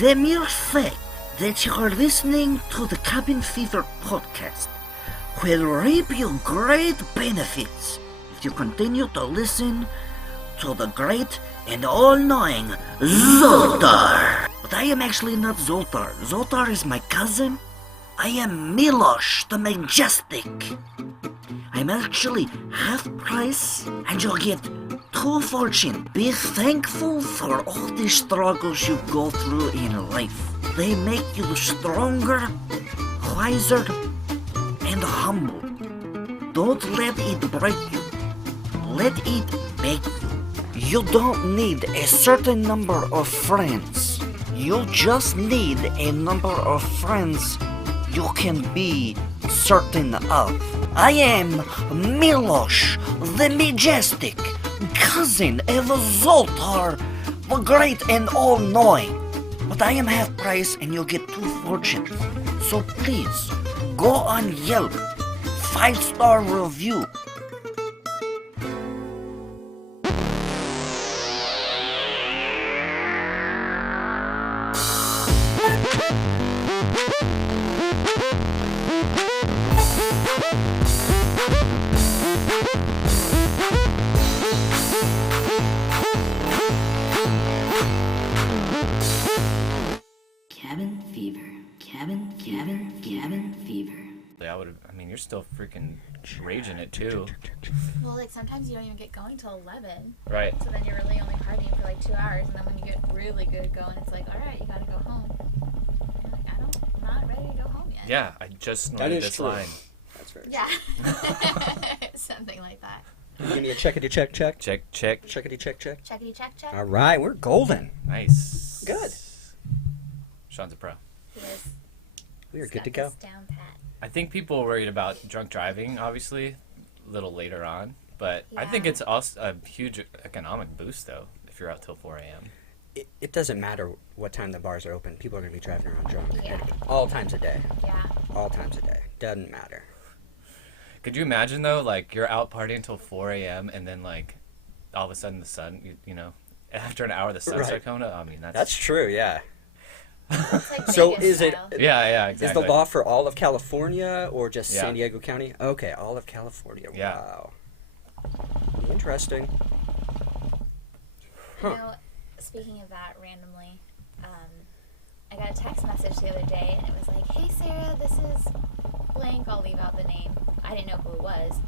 The mere fact that you are listening to the Cabin Fever podcast will reap you great benefits if you continue to listen to the great and all-knowing Zoltar. But I am actually not Zoltar. Zoltar is my cousin. I am Milosh the Majestic. I'm actually half price, and you'll get 2 fortune. Be thankful for all the struggles you go through in life. They make you stronger, wiser, and humble. Don't let it break you. Let it make you. You don't need a certain number of friends. You just need a number of friends you can be certain of. I am Milosh the Majestic, cousin of Zoltar, the great and all-knowing. But I am half price and you'll get 2 fortunes. So please, go on Yelp, 5-star review. Cabin fever. I mean, you're still freaking raging it too. Well, like sometimes you don't even get going till 11. Right. So then you're really only partying for like 2 hours, and then when you get really good going, it's like, all right, you gotta go home. You're like, I'm not ready to go home yet. Yeah, I just snorted this line. That's very Yeah. Something like that. true. Give me a checkity check. Check. Checkity check. Checkity check. All right, we're golden. Nice. Good. Sean's a pro. He is. We are He's good to got go. this down pat. I think people were worried about drunk driving, obviously, a little later on. But I think Yeah. it's also a huge economic boost, though, if you're out till 4 a.m. It doesn't matter what time the bars are open. People are going to be driving around drunk Yeah. at all times a day. Yeah. All times a day. Doesn't matter. Could you imagine, though, like, you're out partying till 4 a.m. and then, like, all of a sudden the sun, you know, after an hour the sun starts coming up? I mean, That's true, yeah. It's like So Vegas is it- style. Yeah, Is exactly. the law for all of California or just Yeah. San Diego County? Okay, all of California. Yeah. Wow. Interesting. You know, speaking of that randomly, I got a text message the other day, and it was like, hey, Sarah, this is blank. I'll leave out the name. I didn't know who it was.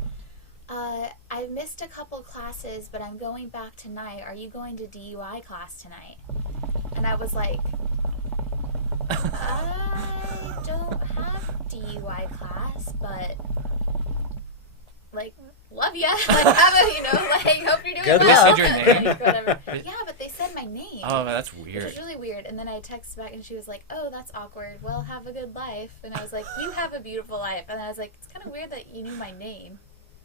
I missed a couple classes, but I'm going back tonight. Are you going to DUI class tonight? And I was like, I don't have DUI class, but, like, love ya. Like, have a, you know, like, hope you're doing Good well. luck. They said your name? Like, whatever. Yeah, but they said my name. Oh, man, that's Which weird. was really weird. And then I texted back and she was like, oh, that's awkward. Well, have a good life. And I was like, you have a beautiful life. And I was like, it's kind of weird that you knew my name,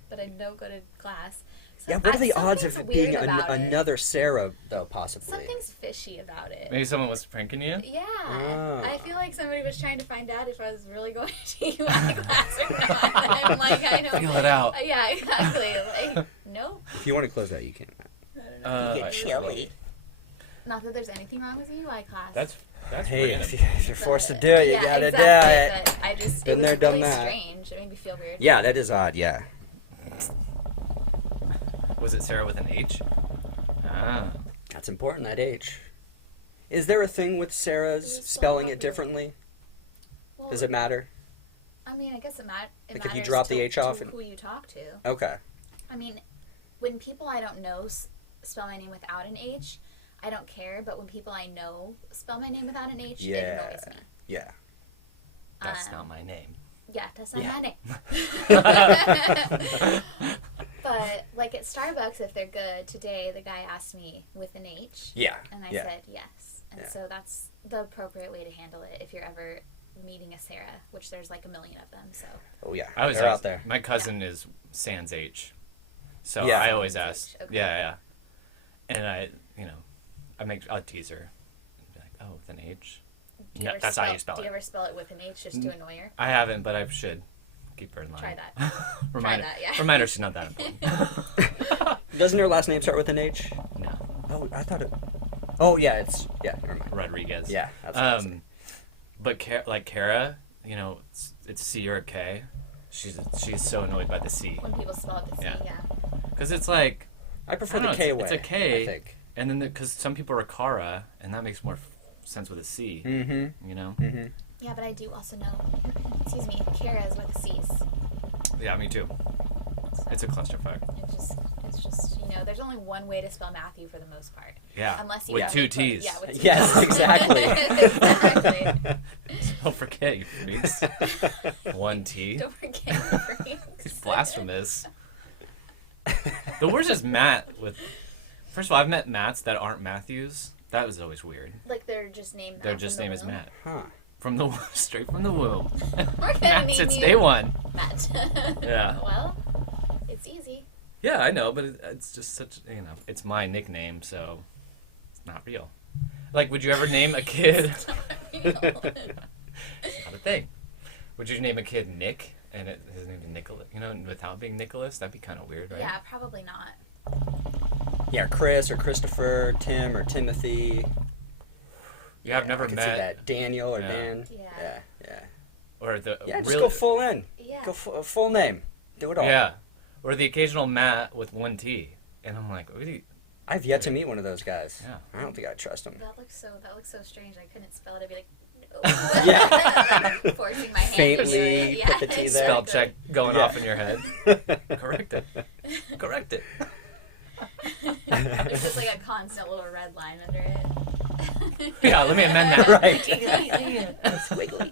but I don't go to class. So Yeah, what are the odds of it something's being weird about it. another Sarah, though, possibly? Something's fishy about it. Maybe someone was pranking you? Yeah. Ah. I feel like somebody was trying to find out if I was really going to UI class or not. And I'm like, I know. Feel it out. Yeah, exactly. Like, nope. If you want to close that, you can. Get chilly. Not that there's anything wrong with a UI class. That's Hey, random. if you're forced to do it, you yeah, gotta exactly, do it. But I just, Been it there, was done really that. strange. It made me feel weird. Yeah, that is odd, yeah. Was it Sarah with an H? Ah. That's important, that H. Is there a thing with Sarah's Is it spelling spelled it differently? Well, Does it matter? I mean, I guess it Like matters if you drop the to, H off to and- who you talk to. Okay. I mean, when people I don't know spell my name without an H, I don't care. But when people I know spell my name without an H, it annoys me. Yeah. That's not my name. Yeah, that's not Yeah. my name. But, like, at Starbucks, if they're good, today the guy asked me with an H. Yeah. And I yeah. said yes. And Yeah. so that's the appropriate way to handle it if you're ever meeting a Sarah, which there's like a million of them, so. Oh, yeah. I was They're out there. My cousin is Sans H. So Yeah. I always Sans ask. H, okay. Yeah. And I'll tease her. Be like, oh, with an H? Do you Yeah, ever that's how you spell Do you it. ever spell it with an H just to annoy her? I haven't, but I should keep her in line. Try that. Remind Try her. that, yeah. Remind her she's not that important. Doesn't her last name start with an H? No. Oh, I thought it... Oh yeah, never mind. Rodriguez. Yeah, that's what I was saying. But Kara, you know, it's C or a K. She's so annoyed by the C. When people spell it the C, yeah. Because it's like, I prefer I don't the know, K it's way. a K, I think. and then because some people are Kara, and that makes more sense with a C. Mm-hmm. You know. Mm-hmm. Yeah, but I do also know, excuse me, Kara is with C's. Yeah, me too. So It's a clusterfuck. it's just, you know, there's only one way to spell Matthew for the most part. Yeah. Unless you with actually two T's. Yeah, with two Yes, T's. exactly. Exactly. Don't forget, you freaks. One T. Don't forget the freaks. It's blasphemous. The worst is Matt with. First of all, I've met Matts that aren't Matthews. That was always weird. Like they're just named Matt. Their just from the name is womb. Matt. Huh. From the straight from the womb. We're gonna Matt name since you day one. Matt. Yeah. Well, it's easy. Yeah, I know, but it's just such, you know, it's my nickname, so it's not real. Like, would you ever name a kid? It's not real. Not a thing. Would you name a kid Nick and his name's Nicholas? You know, without being Nicholas, that'd be kind of weird, right? Yeah, probably not. Yeah, Chris or Christopher, Tim or Timothy. Yeah, I've never I could met. see that. Daniel or Yeah. Dan. Yeah. Yeah. Or the Yeah, just really, go full in. Yeah. Go full name. Do it all. Yeah. Or the occasional Matt with one T. And I'm like, what do you, I've yet to meet one of those guys. Yeah. I don't think I'd trust him. That looks so strange. I couldn't spell it. I'd be like, no. Yeah. Forcing my hand to do Faintly it. Yeah, put the T there. spell exactly. check going Yeah. off in your head? Correct it. Correct it. There's just like a constant little red line under it. Yeah, let me amend that. Right. Squiggly.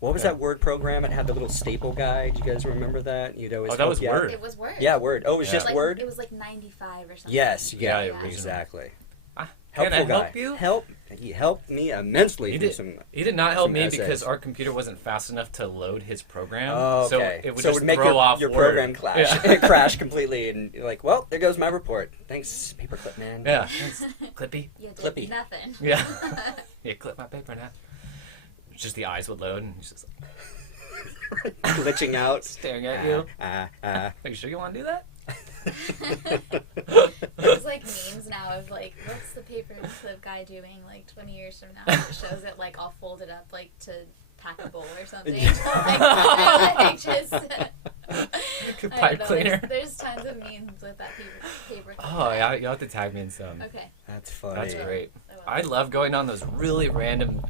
What was that Word program? It had the little staple guy. Do you guys remember that? You'd always Oh, that was hook- yeah. Word. It was Word. Yeah, Word. Oh, it was Yeah. just Like, Word? It was like 95 or something. Yes, yeah, Yeah, original. exactly. Can I Helpful guy. help you? He helped me immensely He through did, some... he did not help some me essays. because our computer wasn't fast enough to load his program. Oh, okay. So it would So just make throw off your Word. program clash. Yeah. crash completely, and you're like, well, there goes my report. Thanks, paperclip man. Yeah. Thanks, Clippy. You did Clippy. nothing. Yeah. Yeah, clip my paper now. Just the eyes would load and he's just Glitching out. staring at you. Are Are you sure you want to do that? There's like memes now of like, what's the paperclip guy doing like 20 years from now? It shows it like all folded up like to pack a bowl or something. Like, just, I Pipe don't know, cleaner. there's tons of memes with that paperclip. Oh, yeah, you'll have to tag me in some. Okay. That's funny. That's great. I will. I love going on those really random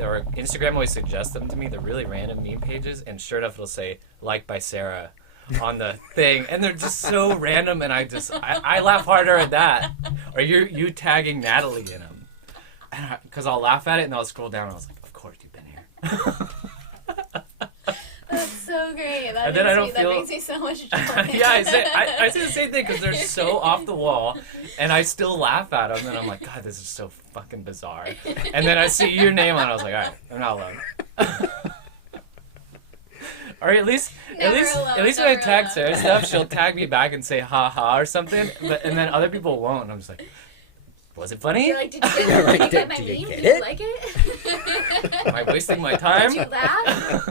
or Instagram always suggests them to me, the really random meme pages, and sure enough it'll say liked by Sarah on the thing, and they're just so random, and I laugh harder at that. Or you tagging Natalie in them, because I'll laugh at it and I'll scroll down and I was like, of course you've been here. That's so great. That, And then I don't that feel- makes me so much joy. Yeah, I say the same thing because they're so off the wall, and I still laugh at them, and I'm like, God, this is so fucking bizarre. And then I see your name on it, I was like, all right, I'm not alone. Or at least Never alone, when I never tag alone. Sarah stuff, she'll tag me back and say ha ha or something, and then other people won't. And I'm just like, was it funny? You're like, did you get my Did you meme? get Did you it? like it? Am I wasting my time? Did you laugh?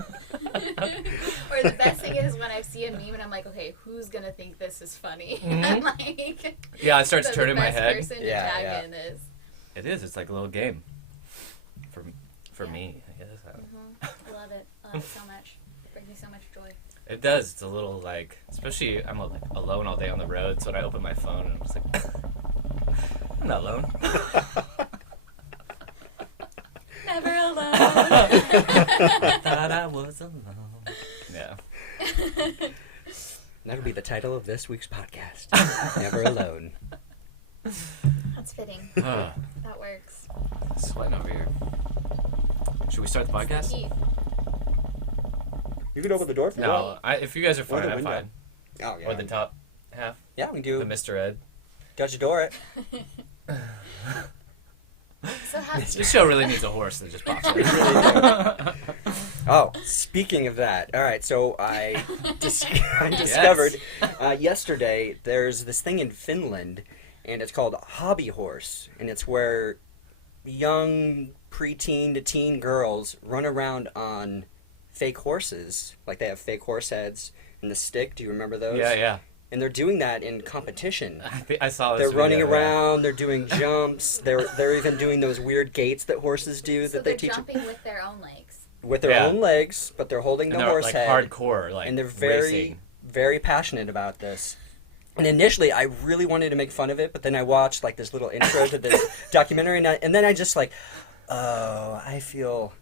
Or the best thing is when I see a meme and I'm like, okay, who's gonna think this is funny? Mhm. I'm like, Yeah, it starts so turning the my best head. person to Yeah, tag yeah. in is. It is. It's like a little game. For Yeah. me, I guess. I don't know. I love it. I love it so much. It brings me so much joy. It does. It's a little like, especially I'm like alone all day on the road, so when I open my phone and I'm just like, I'm not alone. Never alone. Thought I was alone. Yeah. That'll be the title of this week's podcast. Never alone. That's fitting. Ugh, That works. sweating over here. Should we start the podcast? Heat. You could open the door for No, if you guys are Or fine, the I'm window. fine. Oh, yeah. Or the top half, Yeah, we the do. Mr. Ed. Got your door it. So how? This show really needs a horse that just pops in. Oh, speaking of that, all right. So I discovered yesterday there's this thing in Finland, and it's called hobby horse, and it's where young preteen to teen girls run around on fake horses. Like they have fake horse heads and the stick. Do you remember those? Yeah, yeah. and they're doing that in competition. I saw this They're running video, around. They're doing jumps. They're even doing those weird gaits that horses do So that they they're teach jumping with their own legs. with their own legs, but they're holding the And they're, horse like, head. hardcore, like, and they're very, racing. very passionate about this. And initially, I really wanted to make fun of it, but then I watched like this little intro to this documentary, and then I just like, oh, I feel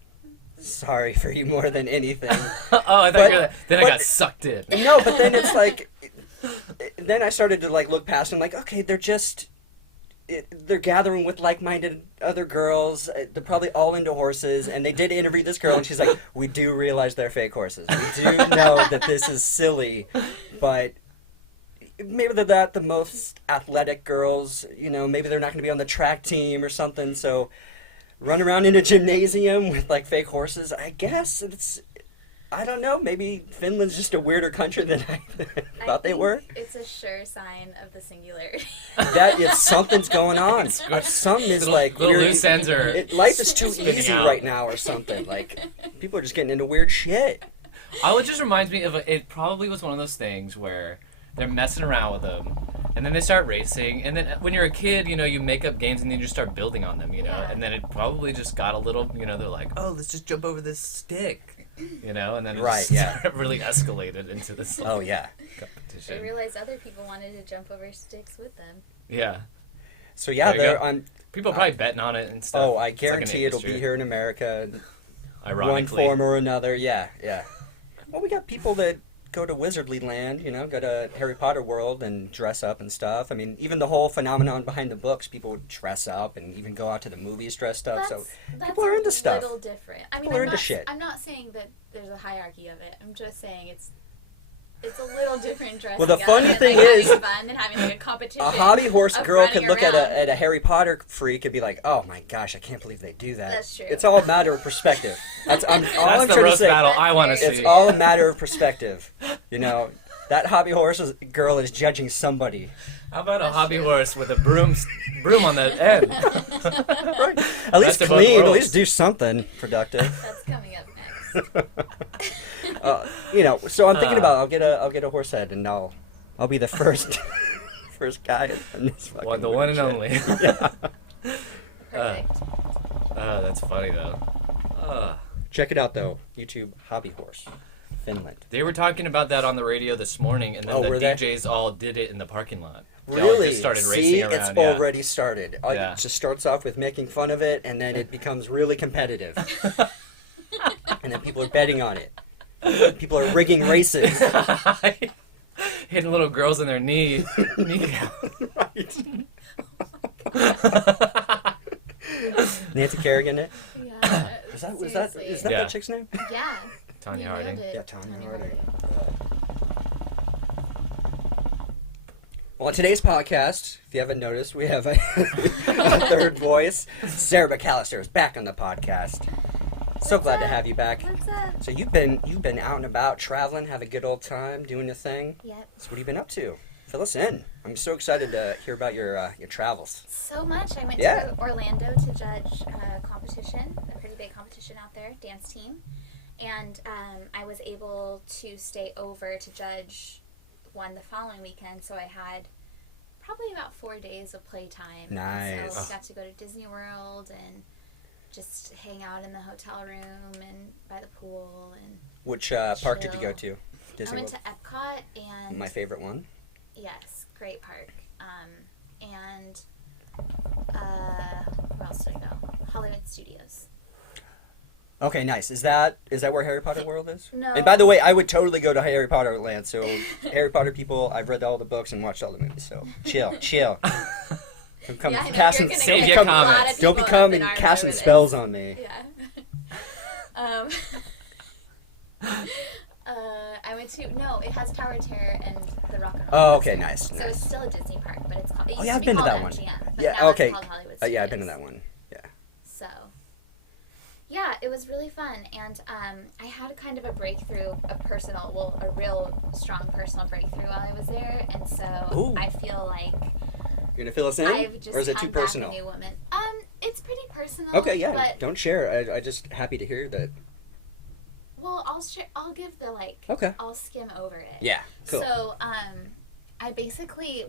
sorry for you more than anything. Oh, I thought you were then I got sucked in. No, but then it's like, then I started to like look past and like, okay, they're gathering with like-minded other girls. They're probably all into horses, and they did interview this girl, and she's like, we do realize they're fake horses. We do know that this is silly, but maybe they're not the most athletic girls, maybe they're not going to be on the track team or something, so run around in a gymnasium with like fake horses, I guess I don't know, maybe Finland's just a weirder country than I thought they were. It's a sure sign of the singularity. Something's going on. Something is like little weird. loose ends are Life is too spinning easy out right now or something. Like, people are just getting into weird shit. Oh, it just reminds me of it probably was one of those things where they're messing around with them, and then they start racing, and then when you're a kid, you make up games, and then you just start building on them, Yeah. and then it probably just got a little, they're like, oh, let's just jump over this stick, and then it Right, yeah. really escalated into this Oh, yeah. I competition. realized other people wanted to jump over sticks with them. Yeah. So, yeah, There you they're go. on. People are probably betting on it and stuff. Oh, I It's like an guarantee it'll be industry. here in America. One Ironically. form or another, yeah. Well, we got people that go to Wizardly Land, go to Harry Potter World and dress up and stuff. I mean, even the whole phenomenon behind the books, people would dress up and even go out to the movies dressed up. So people are into stuff. That's a little different. I mean, People are into shit. I'm not saying that there's a hierarchy of it. I'm just saying it's a little different dressing Well, the up funny and, thing like, is, having fun and having like a competition. A hobby horse of girl running could look around. at a Harry Potter freak and be like, "Oh my gosh, I can't believe they do that." That's true. It's all a matter of perspective. All I'm That's trying the to roast say. battle I want to see. It's all a matter of perspective. That hobby horse girl is judging somebody. How about a That's hobby true. horse with a broom on the end? Right. At least Best of both clean. At worlds. least do something productive. That's coming up next. So I'm thinking about I'll get a horse head and I'll be the first guy in this fucking The one and shit. only. Yeah. Perfect. That's funny though. Check it out though. YouTube hobby horse, Finland. They were talking about that on the radio this morning, and then Oh, the were they? DJs all did it in the parking lot. They all Really? just started See, racing around. it's yeah. already started. Yeah. It just starts off with making fun of it, and then it becomes really competitive. And then people are betting on it. People are rigging races. Hitting little girls in their kneecap. Right. Nancy Kerrigan, it? Yeah. Is that seriously. that Yeah. chick's name? Yeah. Tanya You Harding. nailed it. Yeah, Tanya Harding. Well, on today's podcast, if you haven't noticed, we have a third voice. Sarah McAllister is back on the podcast. So What's glad to up? have you back. What's up? So you've been out and about, traveling, have a good old time, doing your thing. Yep. So what have you been up to? Fill us in. I'm so excited to hear about your travels. So much. I went Yeah. to Orlando to judge a competition, a pretty big competition out there, dance team. And I was able to stay over to judge one the following weekend. So I had probably about 4 days of playtime. Nice. So I got to go to Disney World and just hang out in the hotel room and by the pool. And Which park did you go to? I Disney went World. to Epcot and My favorite one. yes, great park. And where else did I go? Hollywood Studios. Okay, nice. Is that where Harry Potter World is? No. And by the way, I would totally go to Harry Potter Land. So Harry Potter people, I've read all the books and watched all the movies. So chill. Don't come Yeah, I know, casting, you're gonna Save get your a lot of comments. don't people become up in and arms casting over this. spells on me. Yeah. I went to it has Tower of Terror and the Rock and Roll. Oh, okay, Festival. nice. So it's still a Disney park, but it's called. It Oh, used yeah, to I've be been to called that one. MGM, but Yeah, now okay. It's called Hollywood Yeah, I've been to Studios. that one. Yeah. So, yeah, it was really fun, and I had kind of a breakthrough, a real strong personal breakthrough while I was there, and so Ooh. I feel like You're gonna fill us in, I've just or is it come too back personal? a new woman. It's pretty personal. Okay, yeah. But, Don't share. I just happy to hear that. well, I'll give the Okay. I'll skim over it. Yeah. Cool. So, I basically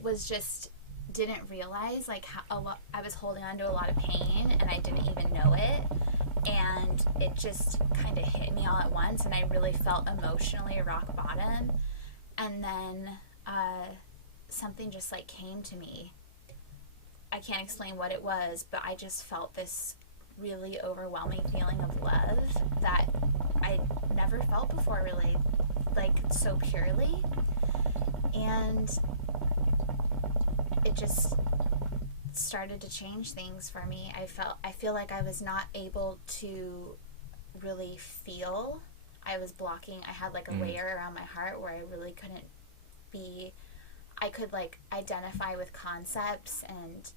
didn't realize like how I was holding on to a lot of pain and I didn't even know it, and it just kind of hit me all at once, and I really felt emotionally rock bottom. And then something just like came to me. I can't explain what it was, but I just felt this really overwhelming feeling of love that I never felt before, really, like so purely. And it just started to change things for me. I feel like I was not able to really feel. I was blocking. I had like a layer around my heart where I really couldn't be. I could like identify with concepts and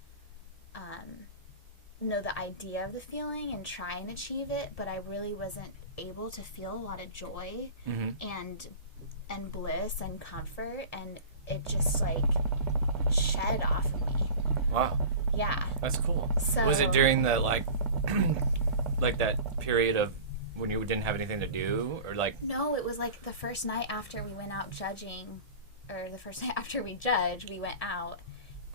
know the idea of the feeling and try and achieve it, but I really wasn't able to feel a lot of joy and bliss and comfort, and it just like shed off of me. Wow. Yeah. That's cool. So was it during the like like that period of when you didn't have anything to do, or like? No, it was like the first night after we went out judging, or the first night after we judged, we went out,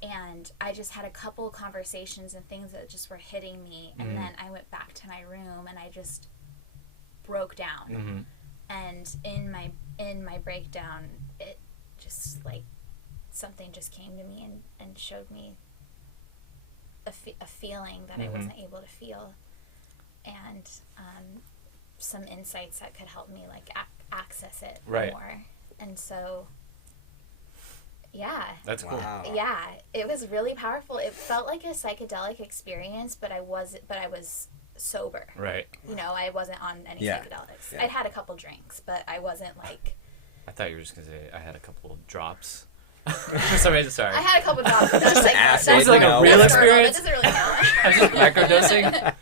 and I just had a couple conversations and things that just were hitting me, and then I went back to my room and I just broke down. And in my breakdown, it just like something just came to me and showed me a feeling that I wasn't able to feel, and some insights that could help me like access it more. And so yeah, That's cool. Wow. yeah, it was really powerful. It felt like a psychedelic experience, but I was sober. Right. You know, I wasn't on any psychedelics. Yeah. I'd had a couple drinks, but I wasn't like. I thought you were just gonna say I had a couple drops. For some reason, sorry. I had a couple drops. But that's like acid, that's like a real that's normal. experience? That doesn't really count. I'm just microdosing.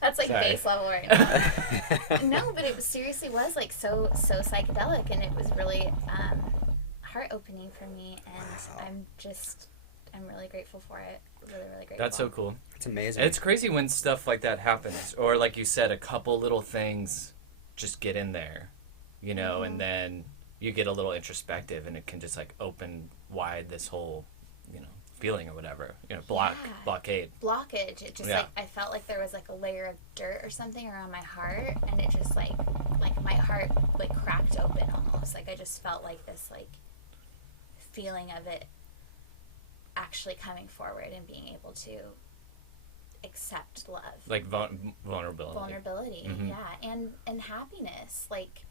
That's like Sorry. base level right now. No, but it seriously was like so psychedelic, and it was really heart opening for me, and I'm really grateful for it. Really, really grateful. That's so cool. It's amazing. It's crazy when stuff like that happens, or like you said, a couple little things just get in there, you know, and then you get a little introspective, and it can just like open wide this whole, you know, feeling or whatever, you know, blockade. Blockage. It just like I felt like there was like a layer of dirt or something around my heart, and it just like my heart like cracked open almost. Like I just felt like this like feeling of it actually coming forward and being able to accept love, Like vulnerability. yeah, and happiness, like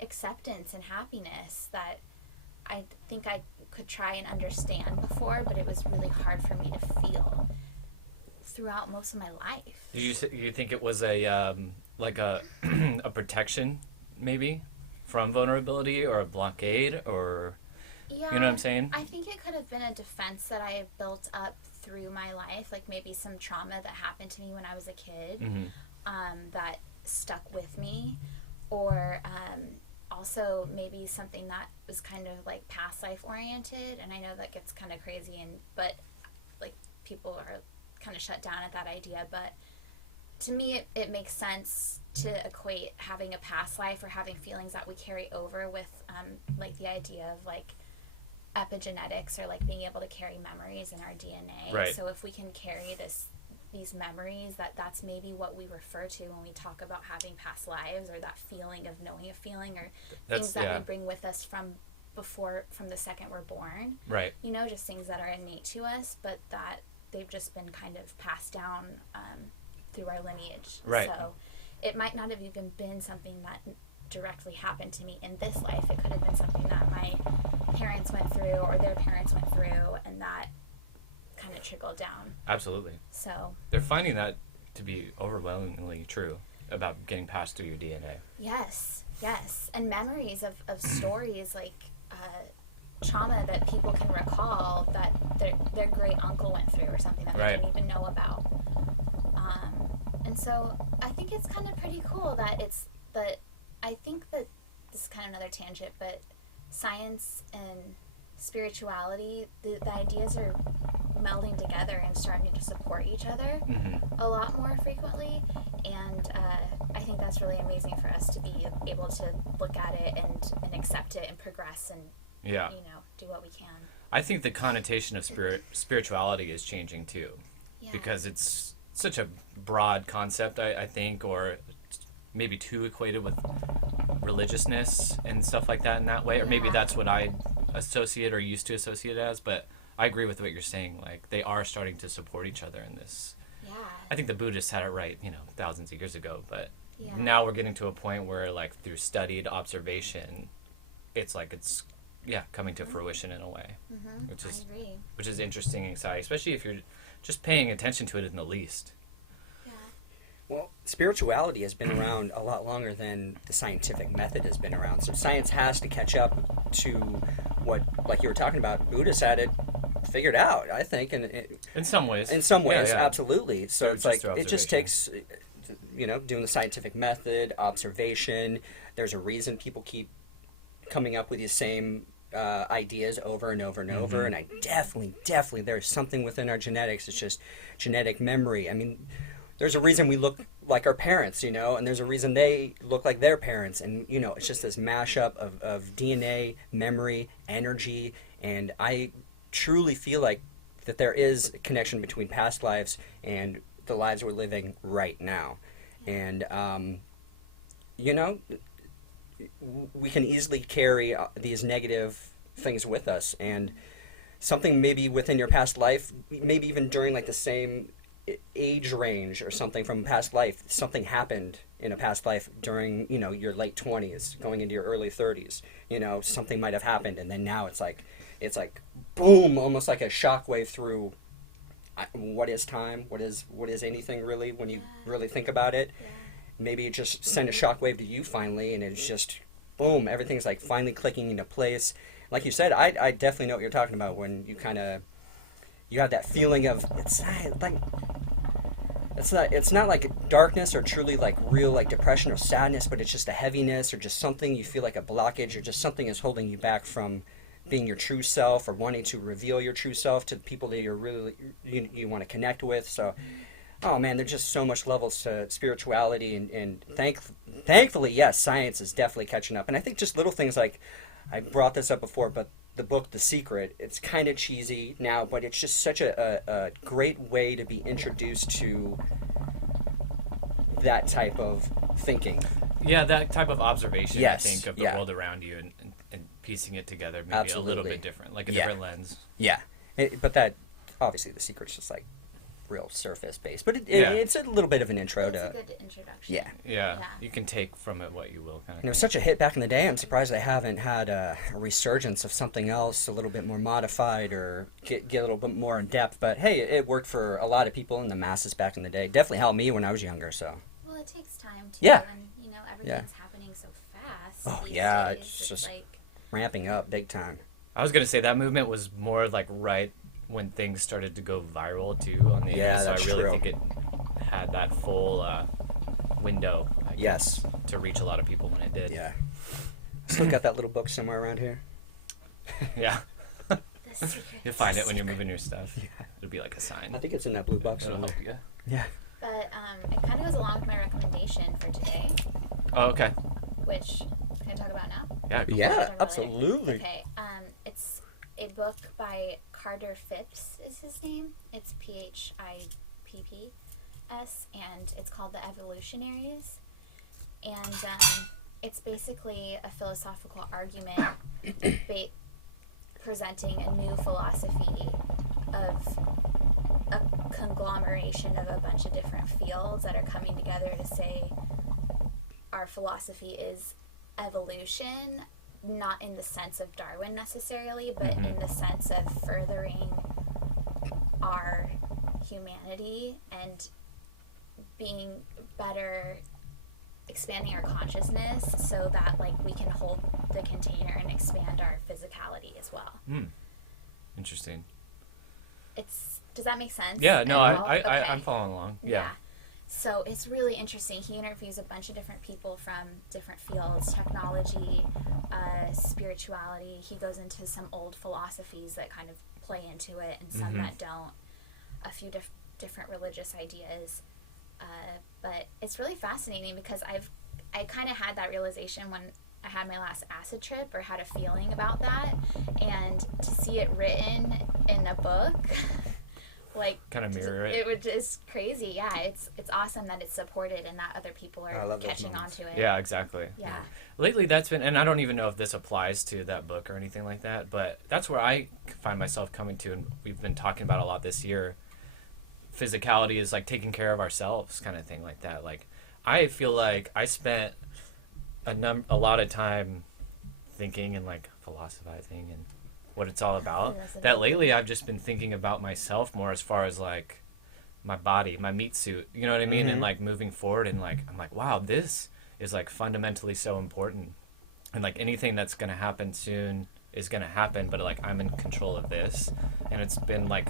acceptance and happiness that I think I could try and understand before, but it was really hard for me to feel throughout most of my life. Do you think it was a like a a protection maybe from vulnerability, or a blockade, or Yeah, you know what I'm saying? I think it could have been a defense that I have built up through my life, like maybe some trauma that happened to me when I was a kid that stuck with me, or also maybe something that was kind of like past life oriented. And I know that gets kind of crazy, but like people are kind of shut down at that idea, but to me it makes sense to equate having a past life or having feelings that we carry over with like the idea of like epigenetics, or like being able to carry memories in our DNA. Right. So if we can carry these memories, that's maybe what we refer to when we talk about having past lives, or that feeling of knowing a feeling, or things that we bring with us from the second we're born. Right. You know, just things that are innate to us, but that they've just been kind of passed down through our lineage. Right. So it might not have even been something that directly happened to me in this life. It could have been something that my parents went through, or their parents went through, and that kind of trickled down. Absolutely. So They're finding that to be overwhelmingly true about getting passed through your DNA. yes, and memories of stories like trauma that people can recall that their great uncle went through, or something that they didn't even know about. And so I think it's kind of pretty cool that I think that this is kind of another tangent, but science and spirituality, the ideas are melding together and starting to support each other a lot more frequently, and I think that's really amazing for us to be able to look at it and accept it and progress Yeah. Do what we can. I think the connotation of spirituality is changing too, Yeah. because it's such a broad concept, I think, or maybe too equated with religiousness and stuff like that in that way, or maybe that's what I associate or used to associate it as, but I agree with what you're saying. Like, they are starting to support each other in this. Yeah. I think the Buddhists had it right, thousands of years ago, but now we're getting to a point where, like, through studied observation, it's coming to fruition in a way, which is interesting and exciting, especially if you're just paying attention to it in the least. Yeah. Well, spirituality has been around a lot longer than the scientific method has been around. So science has to catch up to what, like you were talking about, Buddhists had it figured out, I think. And in some ways. Absolutely. So it's like, it just takes, doing the scientific method, observation. There's a reason people keep coming up with these same ideas over and over and over, and I definitely there's something within our genetics. It's just genetic memory. I mean, there's a reason we look like our parents, and there's a reason they look like their parents, and it's just this mashup of DNA, memory, energy, and I truly feel like that there is a connection between past lives and the lives we're living right now. And we can easily carry these negative things with us, and something maybe within your past life, maybe even during like the same age range or something from past life, something happened in a past life during your late 20s going into your early 30s, something might have happened, and then now it's like boom, almost like a shockwave through what is time, what is anything really, when you really think about it. Maybe it just sent a shockwave to you finally, and it's just boom, everything's like finally clicking into place. Like you said, I definitely know what you're talking about when you have that feeling of it's not like darkness or truly like real like depression or sadness, but it's just a heaviness or just something you feel like a blockage, or just something is holding you back from being your true self, or wanting to reveal your true self to the people that you're really you want to connect with. So oh man, there's just so much levels to spirituality, and thankfully, yes, science is definitely catching up. And I think just little things like, I brought this up before, but the book The Secret, it's kind of cheesy now, but it's just such a great way to be introduced to that type of thinking. Yeah, that type of observation, yes, I think, of the world around you, and piecing it together maybe a little bit different, like a different lens. Yeah, but that, obviously, The Secret's just like real surface based, but it's a little bit of an intro it's a good introduction. Yeah, you can take from it what you will, kind of. It was such a hit back in the day. I'm surprised they haven't had a resurgence of something else a little bit more modified, or get a little bit more in depth. But hey, it worked for a lot of people in the masses back in the day. Definitely helped me when I was younger. So well, it takes time too. Yeah. And everything's happening so fast. Oh these yeah, days. it's just like ramping up big time. I was gonna say that movement was more like right when things started to go viral too on the internet, so I really think it had that full window, I guess, to reach a lot of people when it did. Yeah. Still got that little book somewhere around here. Yeah. You'll find it when you're moving your stuff. Yeah. It'll be like a sign. I think it's in that blue box. It'll help you. Yeah. But it kind of goes along with my recommendation for today. Oh, okay. Which, can I talk about now? Yeah. Yeah, absolutely. Okay. It's a book by Carter Phipps is his name. It's Phipps, and it's called The Evolutionaries. And it's basically a philosophical argument presenting a new philosophy of a conglomeration of a bunch of different fields that are coming together to say our philosophy is evolution, not in the sense of Darwin necessarily, but in the sense of furthering our humanity and being better, expanding our consciousness so that we can hold the container and expand our physicality as well. Interesting. Does that make sense? Yeah, no, I'm following along. Yeah. So it's really interesting. He interviews a bunch of different people from different fields, technology, spirituality. He goes into some old philosophies that kind of play into it and some that don't, a few different religious ideas. But it's really fascinating because I kind of had that realization when I had my last acid trip or had a feeling about that, and to see it written in a book, like kind of mirror it. It would just crazy. Yeah, it's awesome that it's supported and that other people are catching on to it. Yeah, exactly. Yeah. Lately, that's been, and I don't even know if this applies to that book or anything like that, but that's where I find myself coming to, and we've been talking about a lot this year. Physicality is like taking care of ourselves, kind of thing like that. Like, I feel like I spent a lot of time thinking and like philosophizing and what it's all about. That lately I've just been thinking about myself more as far as like my body, my meat suit, you know what I mean? And like moving forward, and like I'm like, wow, this is like fundamentally so important, and like anything that's gonna happen soon is gonna happen, but like I'm in control of this. And it's been like,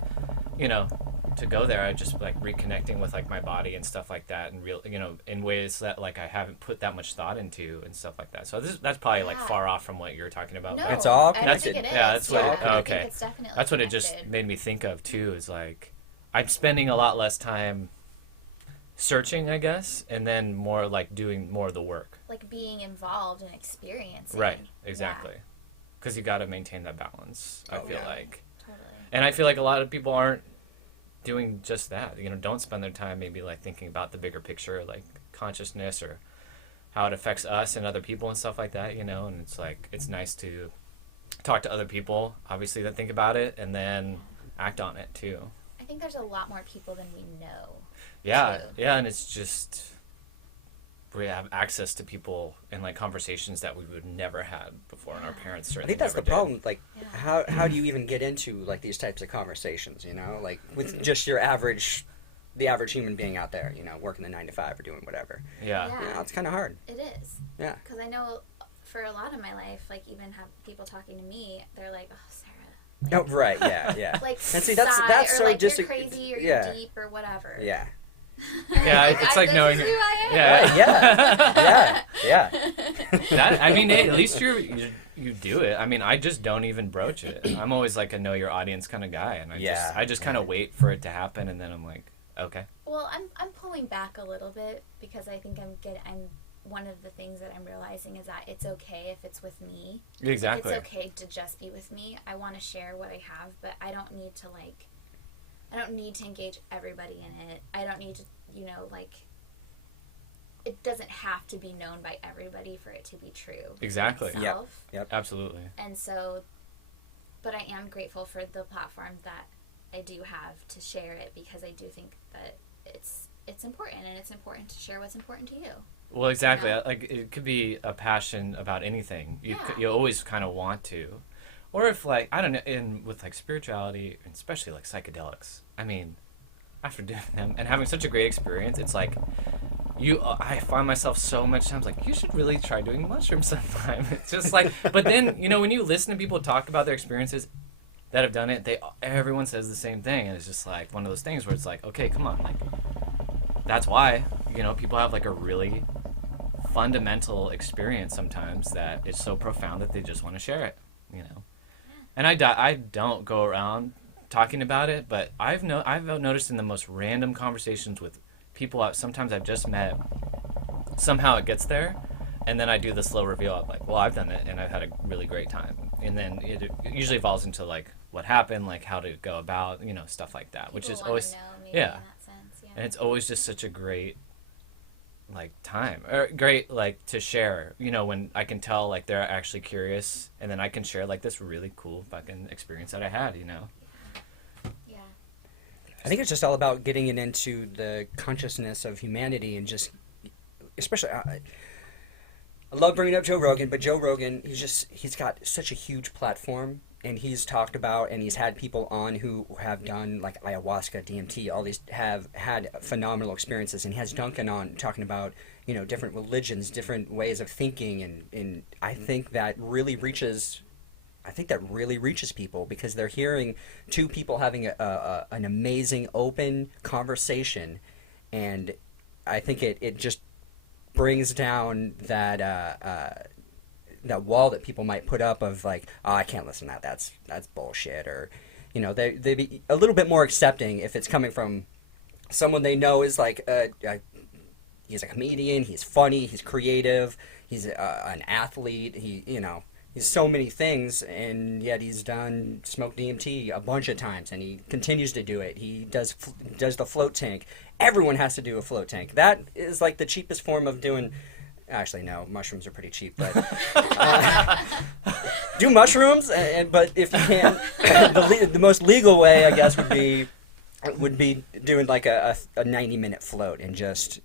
you know, to go there, I just like reconnecting with like my body and stuff like that, and real, you know, in ways that like I haven't put that much thought into and stuff like that. So that's probably like far off from what you're talking about. No, it's all I don't think it is. Yeah, that's what. I Okay, think it's definitely that's what it connected. just made me think of too. Is like I'm spending a lot less time searching, I guess, and then more like doing more of the work. Like being involved and experiencing. Right. Exactly. Because you got to maintain that balance. I feel like, Totally. and I feel like a lot of people aren't doing just that. You know, don't spend their time maybe like thinking about the bigger picture, like consciousness or how it affects us and other people and stuff like that. You know, and it's like it's nice to talk to other people, obviously, that think about it and then act on it too. I think there's a lot more people than we know. Yeah, too. yeah, and it's just we have access to people and like conversations that we would never had before, and our parents I certainly think that's never the problem. did. Like, Yeah. how do you even get into like these types of conversations? You know, like with just the average human being out there. You know, working the 9 to 5 or doing whatever. Yeah. Yeah. You know, it's kind of hard. It is. Yeah. Because I know for a lot of my life, like even have people talking to me, they're like, "Oh, Sarah." Oh, right. Yeah. Yeah. Like, And see, that's sigh, so or like just you're crazy or yeah. you're deep or whatever. Yeah. Yeah, it's like this knowing. is who I am. Yeah. Right, yeah. Yeah. That, I mean, hey, at least you do it. I mean, I just don't even broach it. I'm always like a know your audience kind of guy, and I just kind of wait for it to happen, and then I'm like, okay. Well, I'm pulling back a little bit because I think I'm one of the things that I'm realizing is that it's okay if it's with me. Exactly. It's okay to just be with me. I want to share what I have, but I don't need to engage everybody in it. I don't need to, it doesn't have to be known by everybody for it to be true. Exactly. Yep. Absolutely. And so, but I am grateful for the platform that I do have to share it, because I do think that it's important, and it's important to share what's important to you. Well, exactly. You know? Like it could be a passion about anything. You Yeah. you always kind of want to, or if like I don't know, with like spirituality, and especially like psychedelics. I mean, after doing them and having such a great experience, it's like I find myself so much times like you should really try doing mushrooms sometime. It's just like, but then when you listen to people talk about their experiences that have done it, everyone says the same thing, and it's just like one of those things where it's like, okay, come on, like that's why people have like a really fundamental experience sometimes that is so profound that they just want to share it, And I don't go around talking about it, but I've noticed in the most random conversations with people sometimes I've just met, somehow it gets there, and then I do the slow reveal of like, well, I've done it and I've had a really great time, and then it usually evolves into like what happened, like how to go about, stuff like that, which is always in that sense, and it's always just such a great like time, or great like to share, when I can tell like they're actually curious, and then I can share like this really cool fucking experience that I had. Yeah. I think it's just all about getting it into the consciousness of humanity, and just, especially, I love bringing up Joe Rogan, but Joe Rogan, he's got such a huge platform, and he's talked about, and he's had people on who have done like ayahuasca, DMT, all these have had phenomenal experiences, and he has Duncan on talking about, different religions, different ways of thinking, and I think that really reaches people, because they're hearing two people having an amazing open conversation, and I think it just brings down that wall that people might put up of like, oh, I can't listen to that, that's bullshit, or they be a little bit more accepting if it's coming from someone they know is like he's a comedian, he's funny, he's creative, he's an athlete, he's so many things, and yet he's done smoked DMT a bunch of times, and he continues to do it. He does the float tank. Everyone has to do a float tank. That is like the cheapest form of doing. Actually, no, mushrooms are pretty cheap, but do mushrooms. But if you can, the most legal way, I guess, would be doing like a 90-minute float and just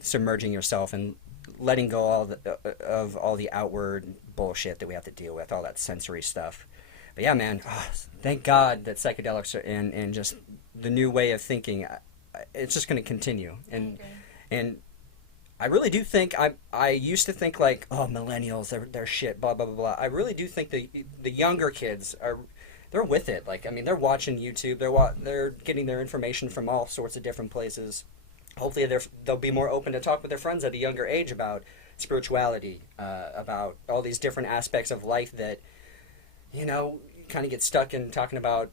submerging yourself and letting go of all the outward bullshit that we have to deal with, all that sensory stuff. But yeah, man, thank God that psychedelics are and just the new way of thinking, it's just going to continue. And I really do think, I used to think like, oh, millennials, they're shit, blah, blah, blah, blah. I really do think the younger kids they're with it. Like, I mean, they're watching YouTube, they're getting their information from all sorts of different places. Hopefully they'll be more open to talk with their friends at a younger age about spirituality, about all these different aspects of life that, you kind of get stuck in talking about,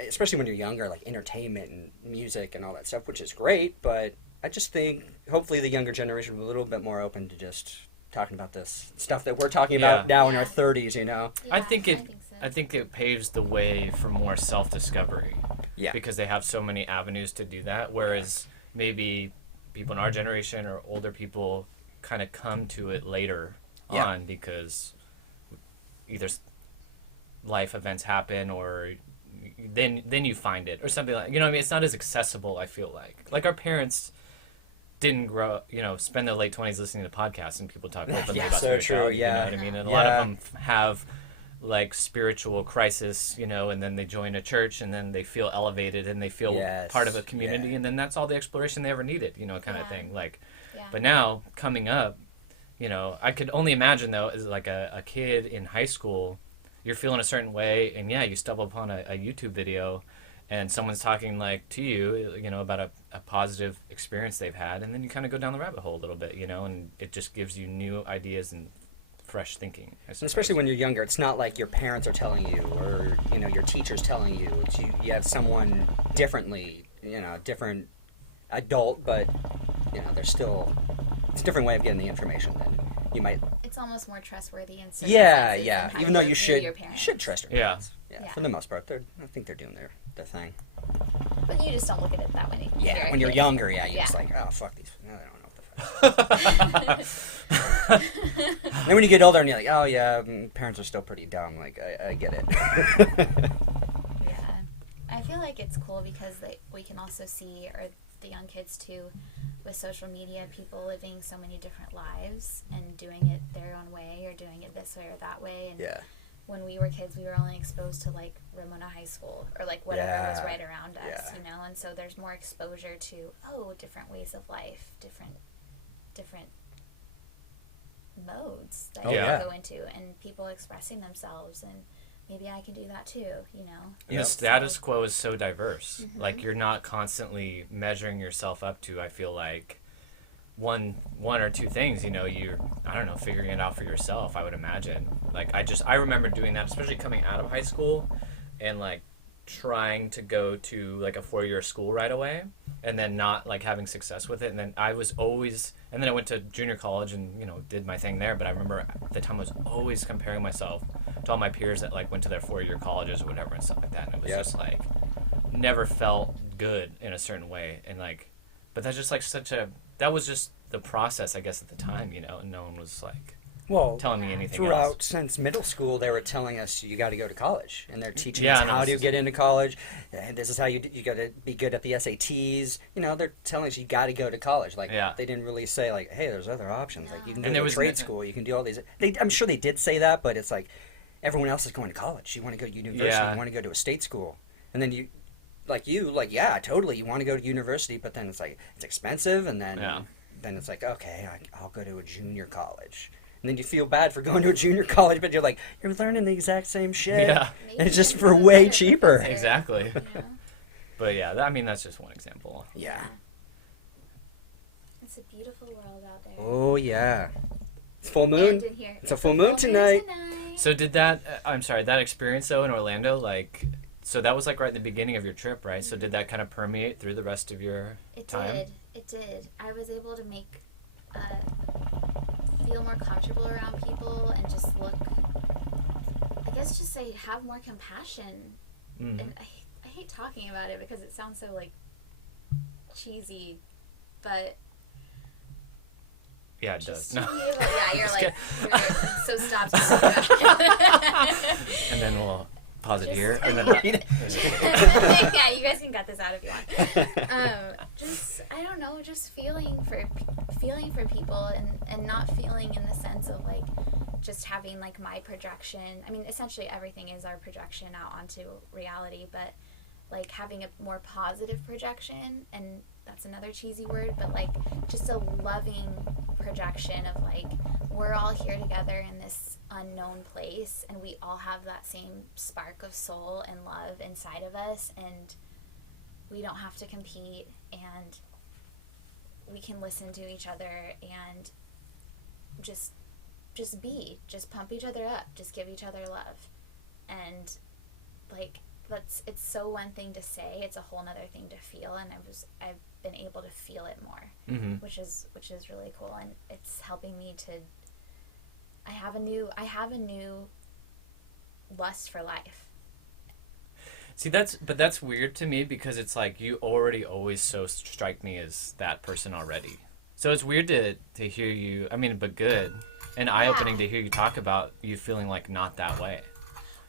especially when you're younger, like entertainment and music and all that stuff, which is great, but I just think hopefully the younger generation will be a little bit more open to just talking about this stuff that we're talking about now in our 30s, Yeah, I think so. I think it paves the way for more self-discovery. Yeah. Because they have so many avenues to do that, whereas maybe people in our generation or older people kind of come to it later on because either life events happen or then you find it or something like, you know what I mean? It's not as accessible, I feel like our parents didn't grow, spend their late 20s listening to podcasts and people talk openly about so spirituality, true, yeah. you know what I mean? And a lot of them have like spiritual crisis, and then they join a church and then they feel elevated and they feel part of a community and then that's all the exploration they ever needed, kind of thing. Like, but now coming up, I could only imagine though, as like a kid in high school, you're feeling a certain way and you stumble upon a YouTube video and someone's talking like to you, about a positive experience they've had, and then you kind of go down the rabbit hole a little bit, and it just gives you new ideas and fresh thinking. Especially when you're younger, it's not like your parents are telling you or your teacher's telling you. You have someone differently, different adult, but there's still it's a different way of getting the information than you might. It's almost more trustworthy and yeah. Even though you should trust your parents. Yeah, for the most part, I think they're doing their thing. But you just don't look at it that way. When you're younger, you're just like, oh fuck these. I don't know what the fuck. And when you get older and you're like, oh yeah, parents are still pretty dumb. Like I get it. Yeah, I feel like it's cool because we can also see, or the young kids too, with social media, people living so many different lives and doing it their own way or doing it this way or that way. And when we were kids, we were only exposed to like Ramona High School or like whatever was right around us, and so there's more exposure to different ways of life, different modes that you can go into, and people expressing themselves, and maybe I can do that too, The status quo is so diverse. Like you're not constantly measuring yourself up to, I feel like, one or two things, you're, I don't know, figuring it out for yourself, I would imagine. Like I remember doing that, especially coming out of high school and like trying to go to like a 4-year school right away and then not like having success with it. And then I went to junior college and, did my thing there. But I remember at the time I was always comparing myself to all my peers that like went to their 4-year colleges or whatever and stuff like that. And it was just like, never felt good in a certain way. And like, but that's just like that was just the process, I guess, at the time, and no one was like telling me anything else. Since middle school, they were telling us you got to go to college, and they're teaching us how to get into college, and this is how you got to be good at the SATs. They're telling us you got to go to college. Like they didn't really say like, hey, there's other options. Like you can go to a trade school, you can do all these. I'm sure they did say that, but it's like everyone else is going to college. You want to go to university, you want to go to a state school, and then you totally, you want to go to university, but then it's like it's expensive, and then it's like, okay, I'll go to a junior college. And then you feel bad for going to a junior college, but you're like, you're learning the exact same shit. Yeah. And it's just for way cheaper. Exactly. But that's just one example. Yeah. It's a beautiful world out there. Oh, yeah. It's full moon. It's a full moon tonight. So did that, that experience though in Orlando, like, so that was like right at the beginning of your trip, right? So did that kind of permeate through the rest of your time? It did. I was able to make feel more comfortable around people and just look, I guess just say have more compassion. Mm-hmm. And I hate talking about it because it sounds so like cheesy, but yeah, it does. No. Yeah, you're like, so stop. And then we'll pause it here. And then yeah, you guys can cut this out if you want. Just I don't know, just feeling for people and not feeling in the sense of like just having like my projection. I mean, essentially everything is our projection out onto reality, but like having a more positive projection, and that's another cheesy word, but like just a loving projection of like we're all here together in this unknown place and we all have that same spark of soul and love inside of us, and we don't have to compete, and we can listen to each other and just pump each other up, just give each other love. And like it's so one thing to say, it's a whole nother thing to feel, and I've been able to feel it more, mm-hmm. which is really cool, and it's helping me to I have a new lust for life. See, that's weird to me because it's like you already always so strike me as that person already. So it's weird to hear you, I mean, but good and eye-opening to hear you talk about you feeling like not that way.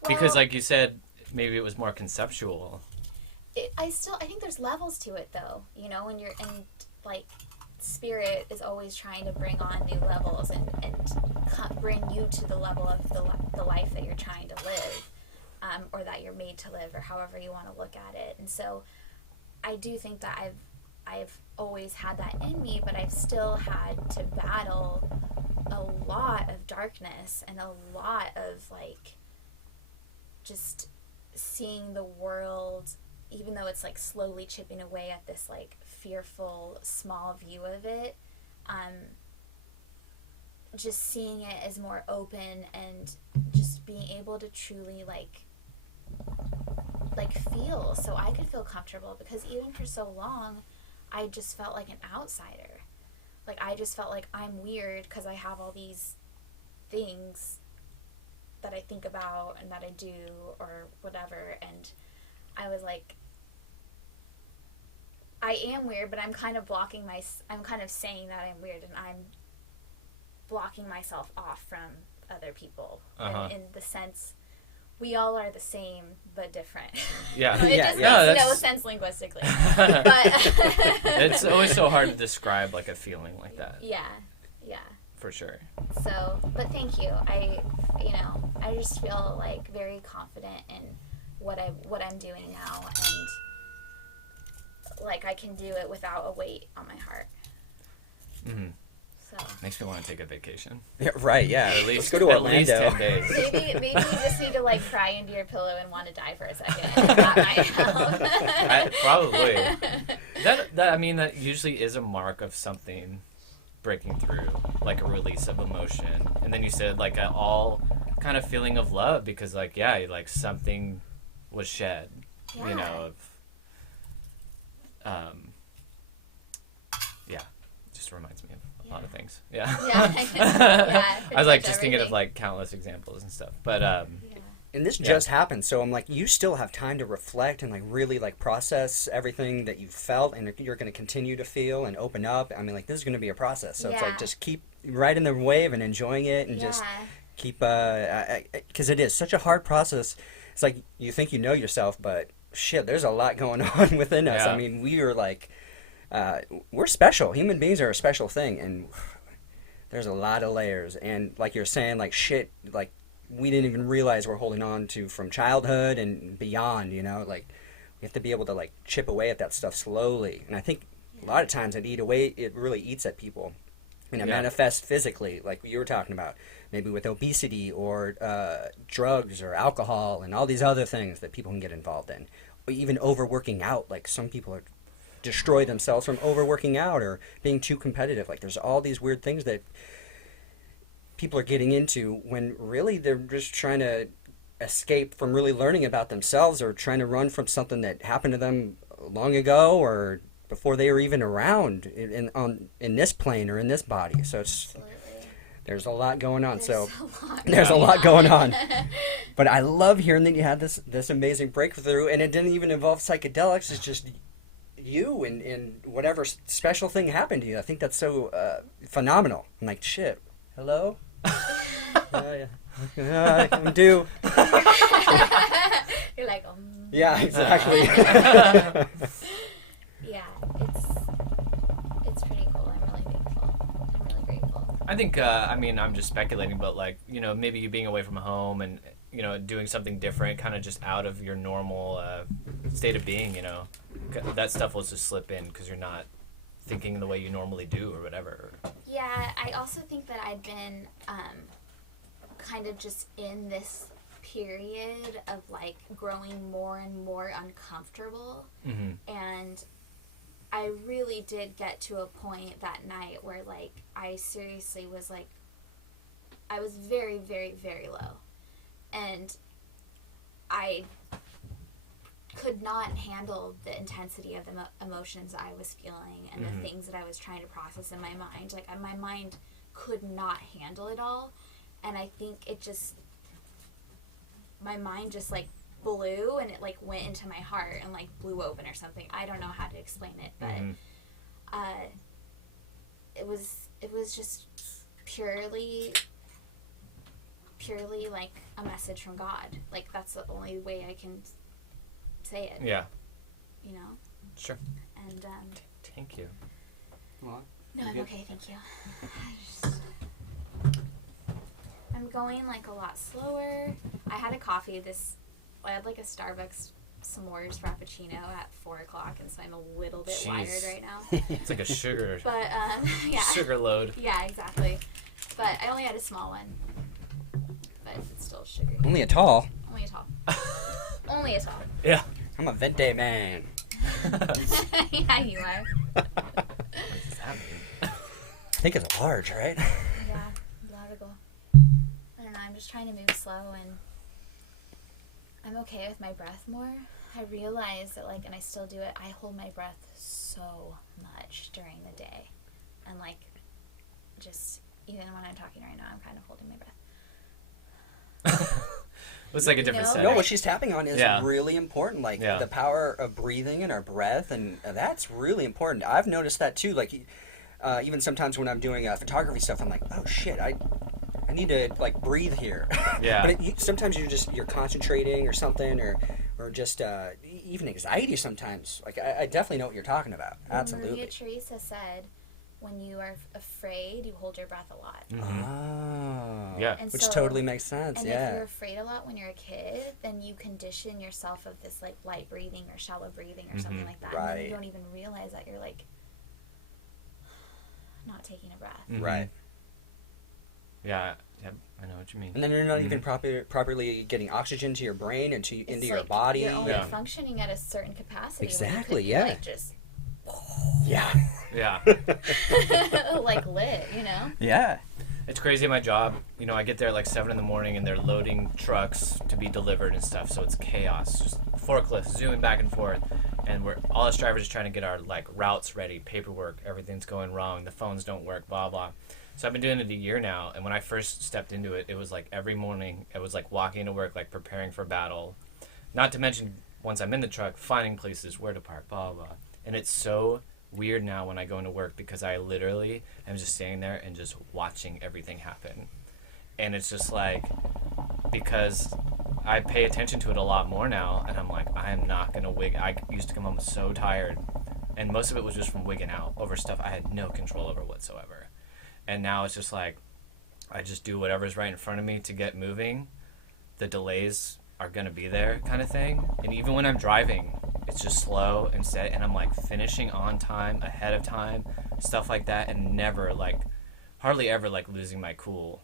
Well, because like you said, maybe it was more conceptual. I think there's levels to it though, you know, when you're in like spirit is always trying to bring on new levels and bring you to the level of the life that you're trying to live, or that you're made to live, or however you want to look at it. And so I do think that I've always had that in me, but I've still had to battle a lot of darkness and a lot of like just seeing the world, even though it's like slowly chipping away at this like fearful small view of it, just seeing it as more open and just being able to truly like feel, so I could feel comfortable, because even for so long I just felt like an outsider. Like I just felt like I'm weird because I have all these things that I think about and that I do or whatever, and I was like, I am weird, but I'm kind of I'm kind of saying that I'm weird, and I'm blocking myself off from other people. Uh-huh. in the sense we all are the same but different. Yeah. It just makes no sense linguistically. But it's always so hard to describe like a feeling like that. Yeah. For sure. So, but thank you. I just feel like very confident in what I'm doing now, and like I can do it without a weight on my heart. Mm-hmm. So makes me want to take a vacation. Yeah, right, yeah. At least, let's go to at least Orlando. 10 days. maybe you just need to like cry into your pillow and want to die for a second. That might help. Probably. That I mean, that usually is a mark of something breaking through, like a release of emotion. And then you said like an all kind of feeling of love, because like, yeah, like something was shed, you know, yeah, it just reminds me of a lot of things. Yeah. I was like just thinking of like countless examples and stuff, but And this just happened, so I'm like, you still have time to reflect and like really like process everything that you felt, and you're going to continue to feel and open up. I mean, like, this is going to be a process, so it's like just keep riding the wave and enjoying it, and just keep because it is such a hard process. It's like you think you know yourself, but shit, there's a lot going on within us. I mean, we are like we're special. Human beings are a special thing, and there's a lot of layers. And like you're saying, like shit, like we didn't even realize we're holding on to from childhood and beyond, you know, like we have to be able to like chip away at that stuff slowly. And I think a lot of times it really eats at people. And it manifests physically, like you were talking about, maybe with obesity or drugs or alcohol and all these other things that people can get involved in. Or even overworking out, like some people are destroy themselves from overworking out or being too competitive. Like there's all these weird things that people are getting into when really they're just trying to escape from really learning about themselves, or trying to run from something that happened to them long ago or before they were even around in this plane or in this body. So it's, there's a lot going on. There's a lot going on. But I love hearing that you had this amazing breakthrough, and it didn't even involve psychedelics. It's just you and whatever special thing happened to you. I think that's so phenomenal. I'm like, shit. Hello? I'm due. You're like, Yeah, exactly. Yeah, it's pretty cool. I'm really thankful. I'm really grateful. I think, I mean, I'm just speculating, but like, you know, maybe you being away from home and, you know, doing something different, kind of just out of your normal state of being, you know, that stuff will just slip in because you're not thinking the way you normally do or whatever. Yeah, I also think that I'd been kind of just in this period of like growing more and more uncomfortable. Mm-hmm. And I really did get to a point that night where like I seriously was like, I was very, very, very low. And I could not handle the intensity of the emotions I was feeling and the things that I was trying to process in my mind. Like, my mind could not handle it all. And I think it just, my mind just, like, blew and it, like, went into my heart and, like, blew open or something. I don't know how to explain it, but it was just purely, like, a message from God. Like, that's the only way I can say it. Yeah. You know? Sure. And, Thank you. no, I'm okay, thank you. I'm going, like, a lot slower. I had a coffee I had, like, a Starbucks s'mores frappuccino at 4 o'clock, and so I'm a little bit wired right now. It's like a sugar, But, yeah. sugar load. Yeah, exactly. But I only had a small one. But it's still sugar. Only a tall. Only a tall. Only a tall. Yeah. I'm a vente man. Yeah, you are. What does that mean? I think it's large, right? Yeah, largo. I don't know, I'm just trying to move slow, and I'm okay with my breath more. I realize that, like, and I still do it, I hold my breath so much during the day. And, like, just, even when I'm talking right now, I'm kind of holding my breath. It's like a different setting. No, what she's tapping on is Yeah. really important. Like, Yeah. the power of breathing and our breath, and that's really important. I've noticed that, too. Like, even sometimes when I'm doing photography stuff, I'm like, oh, shit, I need to, like, breathe here. Yeah. But sometimes you're concentrating or something, or just even anxiety sometimes. Like, I definitely know what you're talking about. Absolutely. Maria Teresa said, when you are afraid, you hold your breath a lot. Oh. Yeah. And Which so- totally makes sense, And yeah. if you're afraid a lot when you're a kid, then you condition yourself of this, like, light breathing or shallow breathing or something like that. And then Right. you don't even realize that you're, like, not taking a breath. Mhm. Right. Yeah, I know what you mean. And then you're not even properly getting oxygen to your brain and into It's your like body. You're only Yeah. functioning at a certain capacity. Exactly, when you could be, yeah. like, just, Yeah. Yeah. like, lit, you know? Yeah. It's crazy at my job. You know, I get there at like 7 in the morning and they're loading trucks to be delivered and stuff. So it's chaos. Just forklifts zooming back and forth. And all us drivers are trying to get our like routes ready, paperwork, everything's going wrong, the phones don't work, blah, blah. So I've been doing it a year now. And when I first stepped into it, it was like every morning, it was like walking to work, like preparing for battle. Not to mention, once I'm in the truck, finding places, where to park, blah, blah. And it's so weird now when I go into work because I literally am just standing there and just watching everything happen. And it's just like, because I pay attention to it a lot more now, and I'm like, I am not going to wig. I used to come home so tired, and most of it was just from wigging out over stuff I had no control over whatsoever. And now it's just like, I just do whatever's right in front of me to get moving. The delays are going to be there kind of thing. And even when I'm driving, it's just slow and steady, and I'm like finishing on time, ahead of time, stuff like that, and never like, hardly ever like losing my cool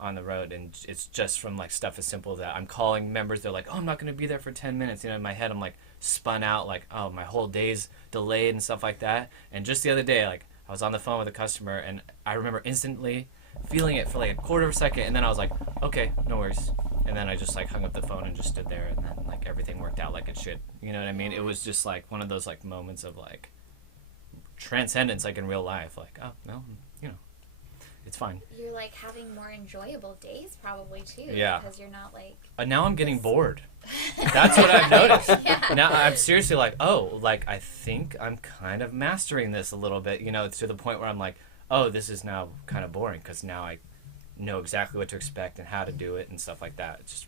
on the road. And it's just from like stuff as simple as that. I'm calling members, they're like, oh, I'm not going to be there for 10 minutes. You know, in my head, I'm like spun out, like, oh, my whole day's delayed and stuff like that. And just the other day, like, I was on the phone with a customer, and I remember instantly feeling it for like a quarter of a second, and then I was like, okay, no worries. And then I just like hung up the phone and just stood there, and then like everything worked out like it should. You know what I mean? It was just like one of those like moments of like transcendence, like in real life. Like, oh no, you know, it's fine. You're like having more enjoyable days probably too. Yeah. Because you're not like. Now I'm getting bored. That's what I've noticed. Yeah. Now I'm seriously like, oh, like I think I'm kind of mastering this a little bit, you know, to the point where I'm like, oh, this is now kind of boring because now I know exactly what to expect and how to do it and stuff like that. It's just,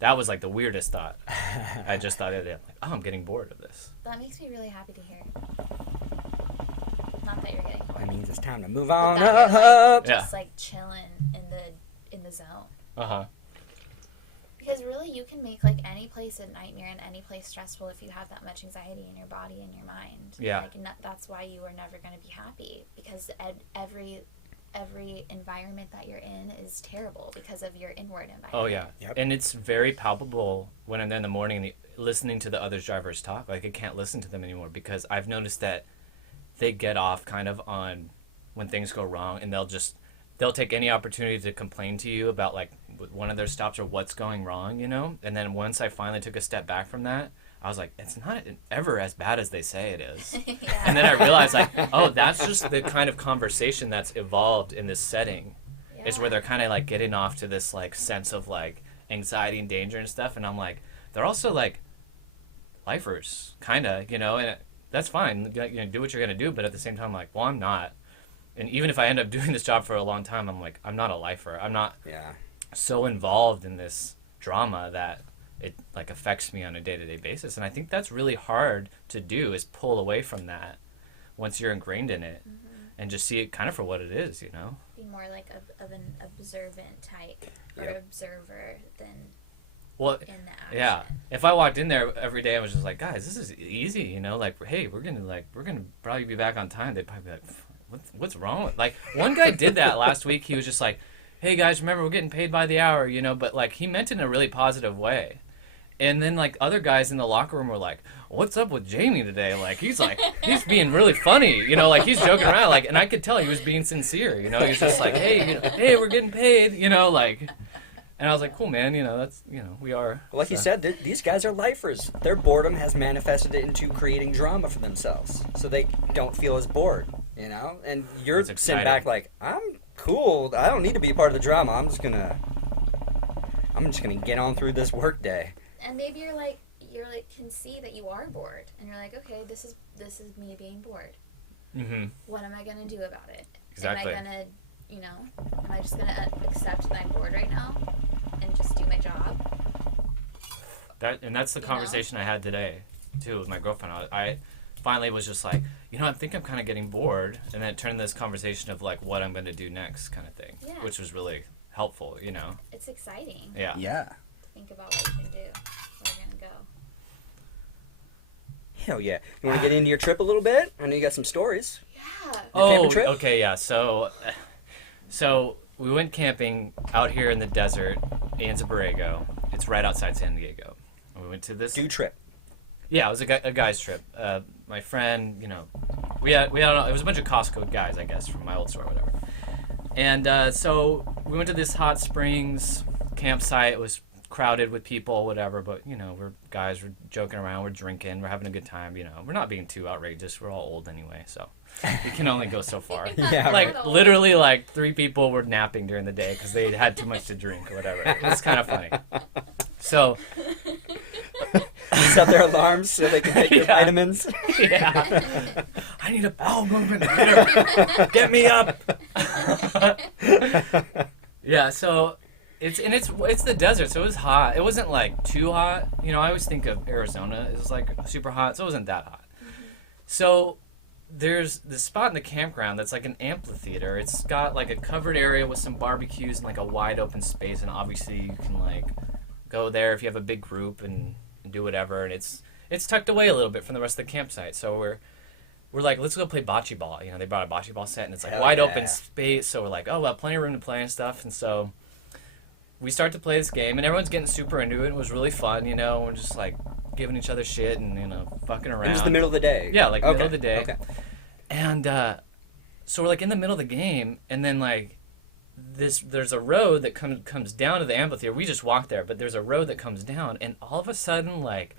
that was like the weirdest thought. I just thought of it, like, oh, I'm getting bored of this. That makes me really happy to hear. Not that you're getting bored. That means it's time to move But on that you're, up. like, just like chilling in the zone. Uh-huh. Because really, you can make like any place a nightmare and any place stressful if you have that much anxiety in your body and your mind. Yeah. Like that's why you are never going to be happy, because every environment that you're in is terrible because of your inward environment. Oh, yeah. Yep. And it's very palpable when I'm there in the morning and listening to the other drivers talk. Like, I can't listen to them anymore because I've noticed that they get off kind of on when things go wrong, and they'll take any opportunity to complain to you about, like, one of their stops or what's going wrong, you know? And then once I finally took a step back from that, I was like, it's not ever as bad as they say it is. Yeah. And then I realized, like, oh, that's just the kind of conversation that's evolved in this setting. Yeah. Is where they're kind of, like, getting off to this, like, sense of, like, anxiety and danger and stuff. And I'm like, they're also, like, lifers, kind of, you know? And that's fine. You know, do what you're going to do. But at the same time, I'm like, well, I'm not. And even if I end up doing this job for a long time, I'm like, I'm not a lifer. I'm not so involved in this drama that it like affects me on a day-to-day basis. And I think that's really hard to do, is pull away from that once you're ingrained in it, and just see it kind of for what it is, you know? Be more like of an observant type or observer than in the action. Yeah. If I walked in there every day and was just like, guys, this is easy, you know, like, hey, we're gonna probably be back on time, they'd probably be like, what's wrong with, like, one guy did that last week. He was just like, hey guys, remember we're getting paid by the hour, you know, but like he meant it in a really positive way. And then like other guys in the locker room were like, what's up with Jamie today? Like he's being really funny, you know, like he's joking around, like, and I could tell he was being sincere, you know. He's just like, hey, you know, hey, we're getting paid, you know, like. And I was like, cool, man, you know, that's, you know, we are. Well, like you said, these guys are lifers. Their boredom has manifested it into creating drama for themselves, so they don't feel as bored, you know. And you're sitting back like, I'm cool. I don't need to be a part of the drama. I'm just gonna get on through this work day. And maybe you're like can see that you are bored, and you're like, okay, this is me being bored. Mm-hmm. What am I gonna do about it? Exactly. Am I gonna, you know, am I just gonna accept that I'm bored right now and just do my job? That's the conversation I had today too with my girlfriend. I finally was just like, you know, I think I'm kind of getting bored, and then it turned this conversation of like what I'm going to do next kind of thing, which was really helpful, you know. It's exciting. Yeah. Yeah. Think about what you can do, where you're gonna go. Hell yeah. You want to get into your trip a little bit? I know you got some stories. Yeah. Oh, okay, yeah. So we went camping out here in the desert in Borrego. It's right outside San Diego. And we went to this Dude trip. Yeah, it was a guy's trip. My friend, you know, we had it was a bunch of Costco guys, I guess, from my old store or whatever. And so we went to this hot springs campsite. It was crowded with people, whatever, but, you know, we're joking around, we're drinking, we're having a good time, you know. We're not being too outrageous. We're all old anyway, so we can only go so far. Yeah, like, right. literally, like, 3 people were napping during the day because they had too much to drink or whatever. It was kind of funny. So... set their alarms so they can take their vitamins. Yeah. I need a bowel movement. Get me up. Yeah, so it's the desert, so it was hot. It wasn't like too hot. You know, I always think of Arizona as like super hot, so it wasn't that hot. So there's this spot in the campground that's like an amphitheater. It's got like a covered area with some barbecues and like a wide open space, and obviously you can like go there if you have a big group and do whatever, and it's tucked away a little bit from the rest of the campsite. So we're like, let's go play bocce ball. You know, they brought a bocce ball set, and it's like wide open space. So we're like, oh, well, plenty of room to play and stuff. And so we start to play this game, and everyone's getting super into it. It was really fun, you know. We're just like giving each other shit and, you know, fucking around. It was the middle of the day. Yeah, like middle of the day. Okay. And so we're like in the middle of the game, and then like there's a road that comes down to the amphitheater. We just walked there, but there's a road that comes down, and all of a sudden, like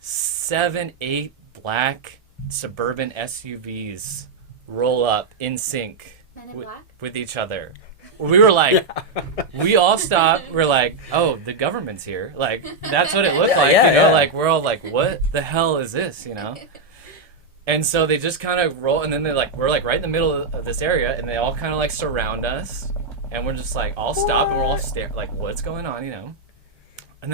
7, 8 black suburban SUVs roll up in sync Men in Black? with each other. We were like, we all stopped. We're like, oh, the government's here. Like, that's what it looked like. Like, we're all like, what the hell is this, And so they just kind of roll, and then we're like right in the middle of this area, and they all kind of like surround us, and we're just like all stop, and we're all stare, like, what's going on, And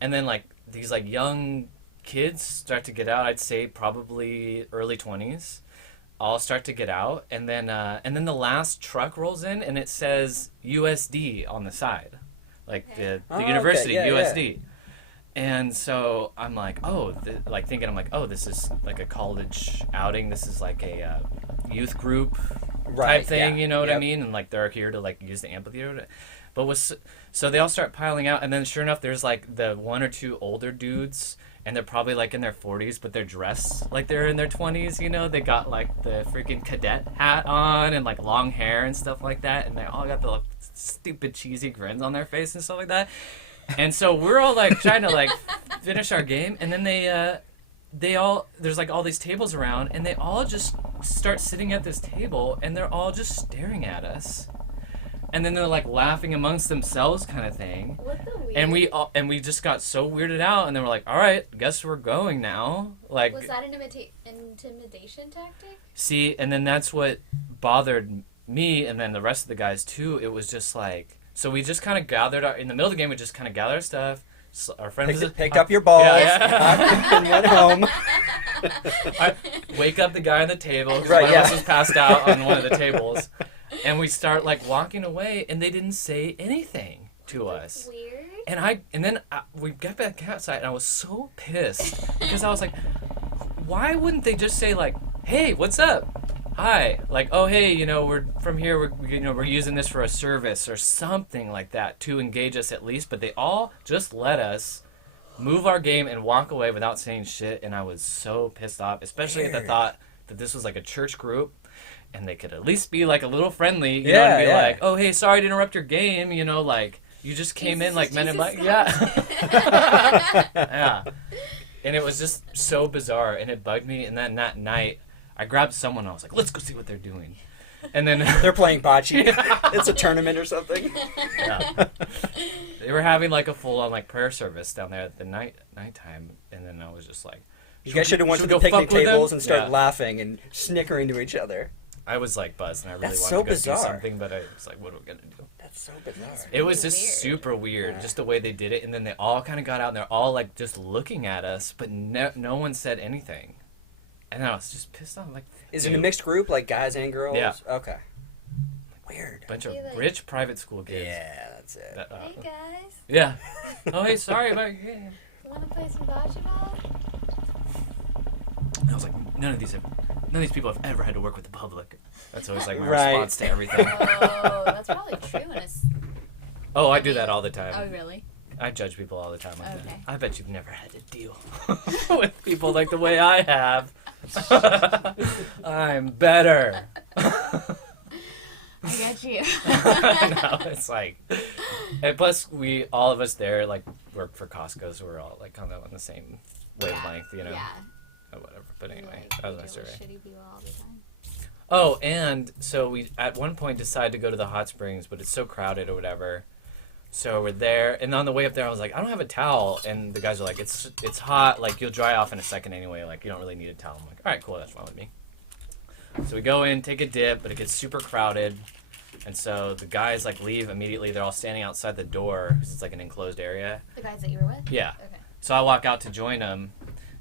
then like these like young kids start to get out. I'd say probably early 20s. All start to get out, and then the last truck rolls in, and it says USD on the side, like the university USD. And so I'm like, this is like a college outing. This is like a youth group type thing, you know what I mean? And like they're here to like use the amphitheater. So they all start piling out, and then sure enough, there's like the 1 or 2 older dudes, and they're probably like in their 40s, but they're dressed like they're in their 20s, They got like the freaking cadet hat on and like long hair and stuff like that, and they all got the like, stupid cheesy grins on their face and stuff like that. And so we're all like trying to like finish our game, and then there's like all these tables around, and they all just start sitting at this table, and they're all just staring at us. And then they're like laughing amongst themselves, kind of thing. What the weird? And we just got so weirded out, and then we're like, all right, guess we're going now. Like, was that an intimidation tactic? See, and then that's what bothered me, and then the rest of the guys too. It was just like, so we just kind of gathered in the middle of the game. We just kind of gathered our stuff. So our friends picked up your balls and went home. I wake up the guy on the table. One of us was passed out on one of the tables. And we start like walking away, and they didn't say anything to us. Weird. And then we got back outside, and I was so pissed because I was like, why wouldn't they just say like, "Hey, what's up? Hi," like, "Oh, hey, we're from here. We're using this for a service or something like that to engage us at least." But they all just let us move our game and walk away without saying shit, and I was so pissed off, especially at the thought that this was like a church group. And they could at least be like a little friendly, and be like, "Oh, hey, sorry to interrupt your game, like you just came in like Men in Black." Yeah. And it was just so bizarre, and it bugged me. And then that night, I grabbed someone, and I was like, "Let's go see what they're doing." And then they're playing bocce. It's a tournament or something. Yeah. They were having like a full-on like prayer service down there at the nighttime, and then I was just like, "You guys should have went to the picnic tables and started laughing and snickering to each other." I was like buzzed, and I really That's wanted to go bizarre. do something, but I was like, what are we going to do? That's so bizarre. It was just super weird, just the way they did it, and then they all kind of got out, and they're all like just looking at us, but no one said anything. And I was just pissed off. Like, is it a mixed group, like guys and girls? Yeah. Okay. Weird. Bunch of rich private school kids. Yeah, that's it. Hey, guys. Yeah. Oh, hey, sorry about your game. You want to play some bocce ball? I was like, none of these people have ever had to work with the public. That's always like my Right. response to everything. Oh, that's probably true. Oh, I do that all the time. Oh, really? I judge people all the time like that. Okay. I bet you've never had to deal with people like the way I have. I'm better. I get you. No, it's like, and plus all of us there like work for Costco, so we're all like kind of on the same wavelength, Yeah. Or whatever. But anyway, Like, that was my we deal with story. shitty people all the time. Oh, and so we at one point decided to go to the hot springs, but it's so crowded or whatever. So we're there, and on the way up there, I was like, I don't have a towel, and the guys are like, it's hot, like you'll dry off in a second anyway, like you don't really need a towel. I'm like, all right, cool, that's fine with me. So we go in, take a dip, but it gets super crowded, and so the guys like leave immediately. They're all standing outside the door because it's like an enclosed area. The guys that you were with? Yeah. Okay. So I walk out to join them,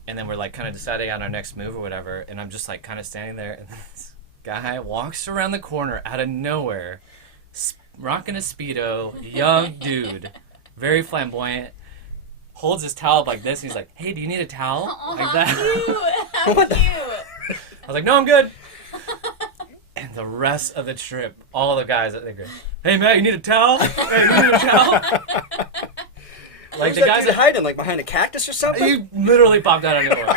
and then we're like kind of deciding on our next move or whatever, and I'm just like kind of standing there, and this guy walks around the corner out of nowhere, rocking a Speedo, young dude, very flamboyant, holds his towel up like this, and he's like, "Hey, do you need a towel?" Like that. How cute. I was like, "No, I'm good." And the rest of the trip, all the guys, they go, "Hey, Matt, you need a towel? Hey, you need a towel?" Like the guys that hiding, like behind a cactus or something. He literally popped out of nowhere.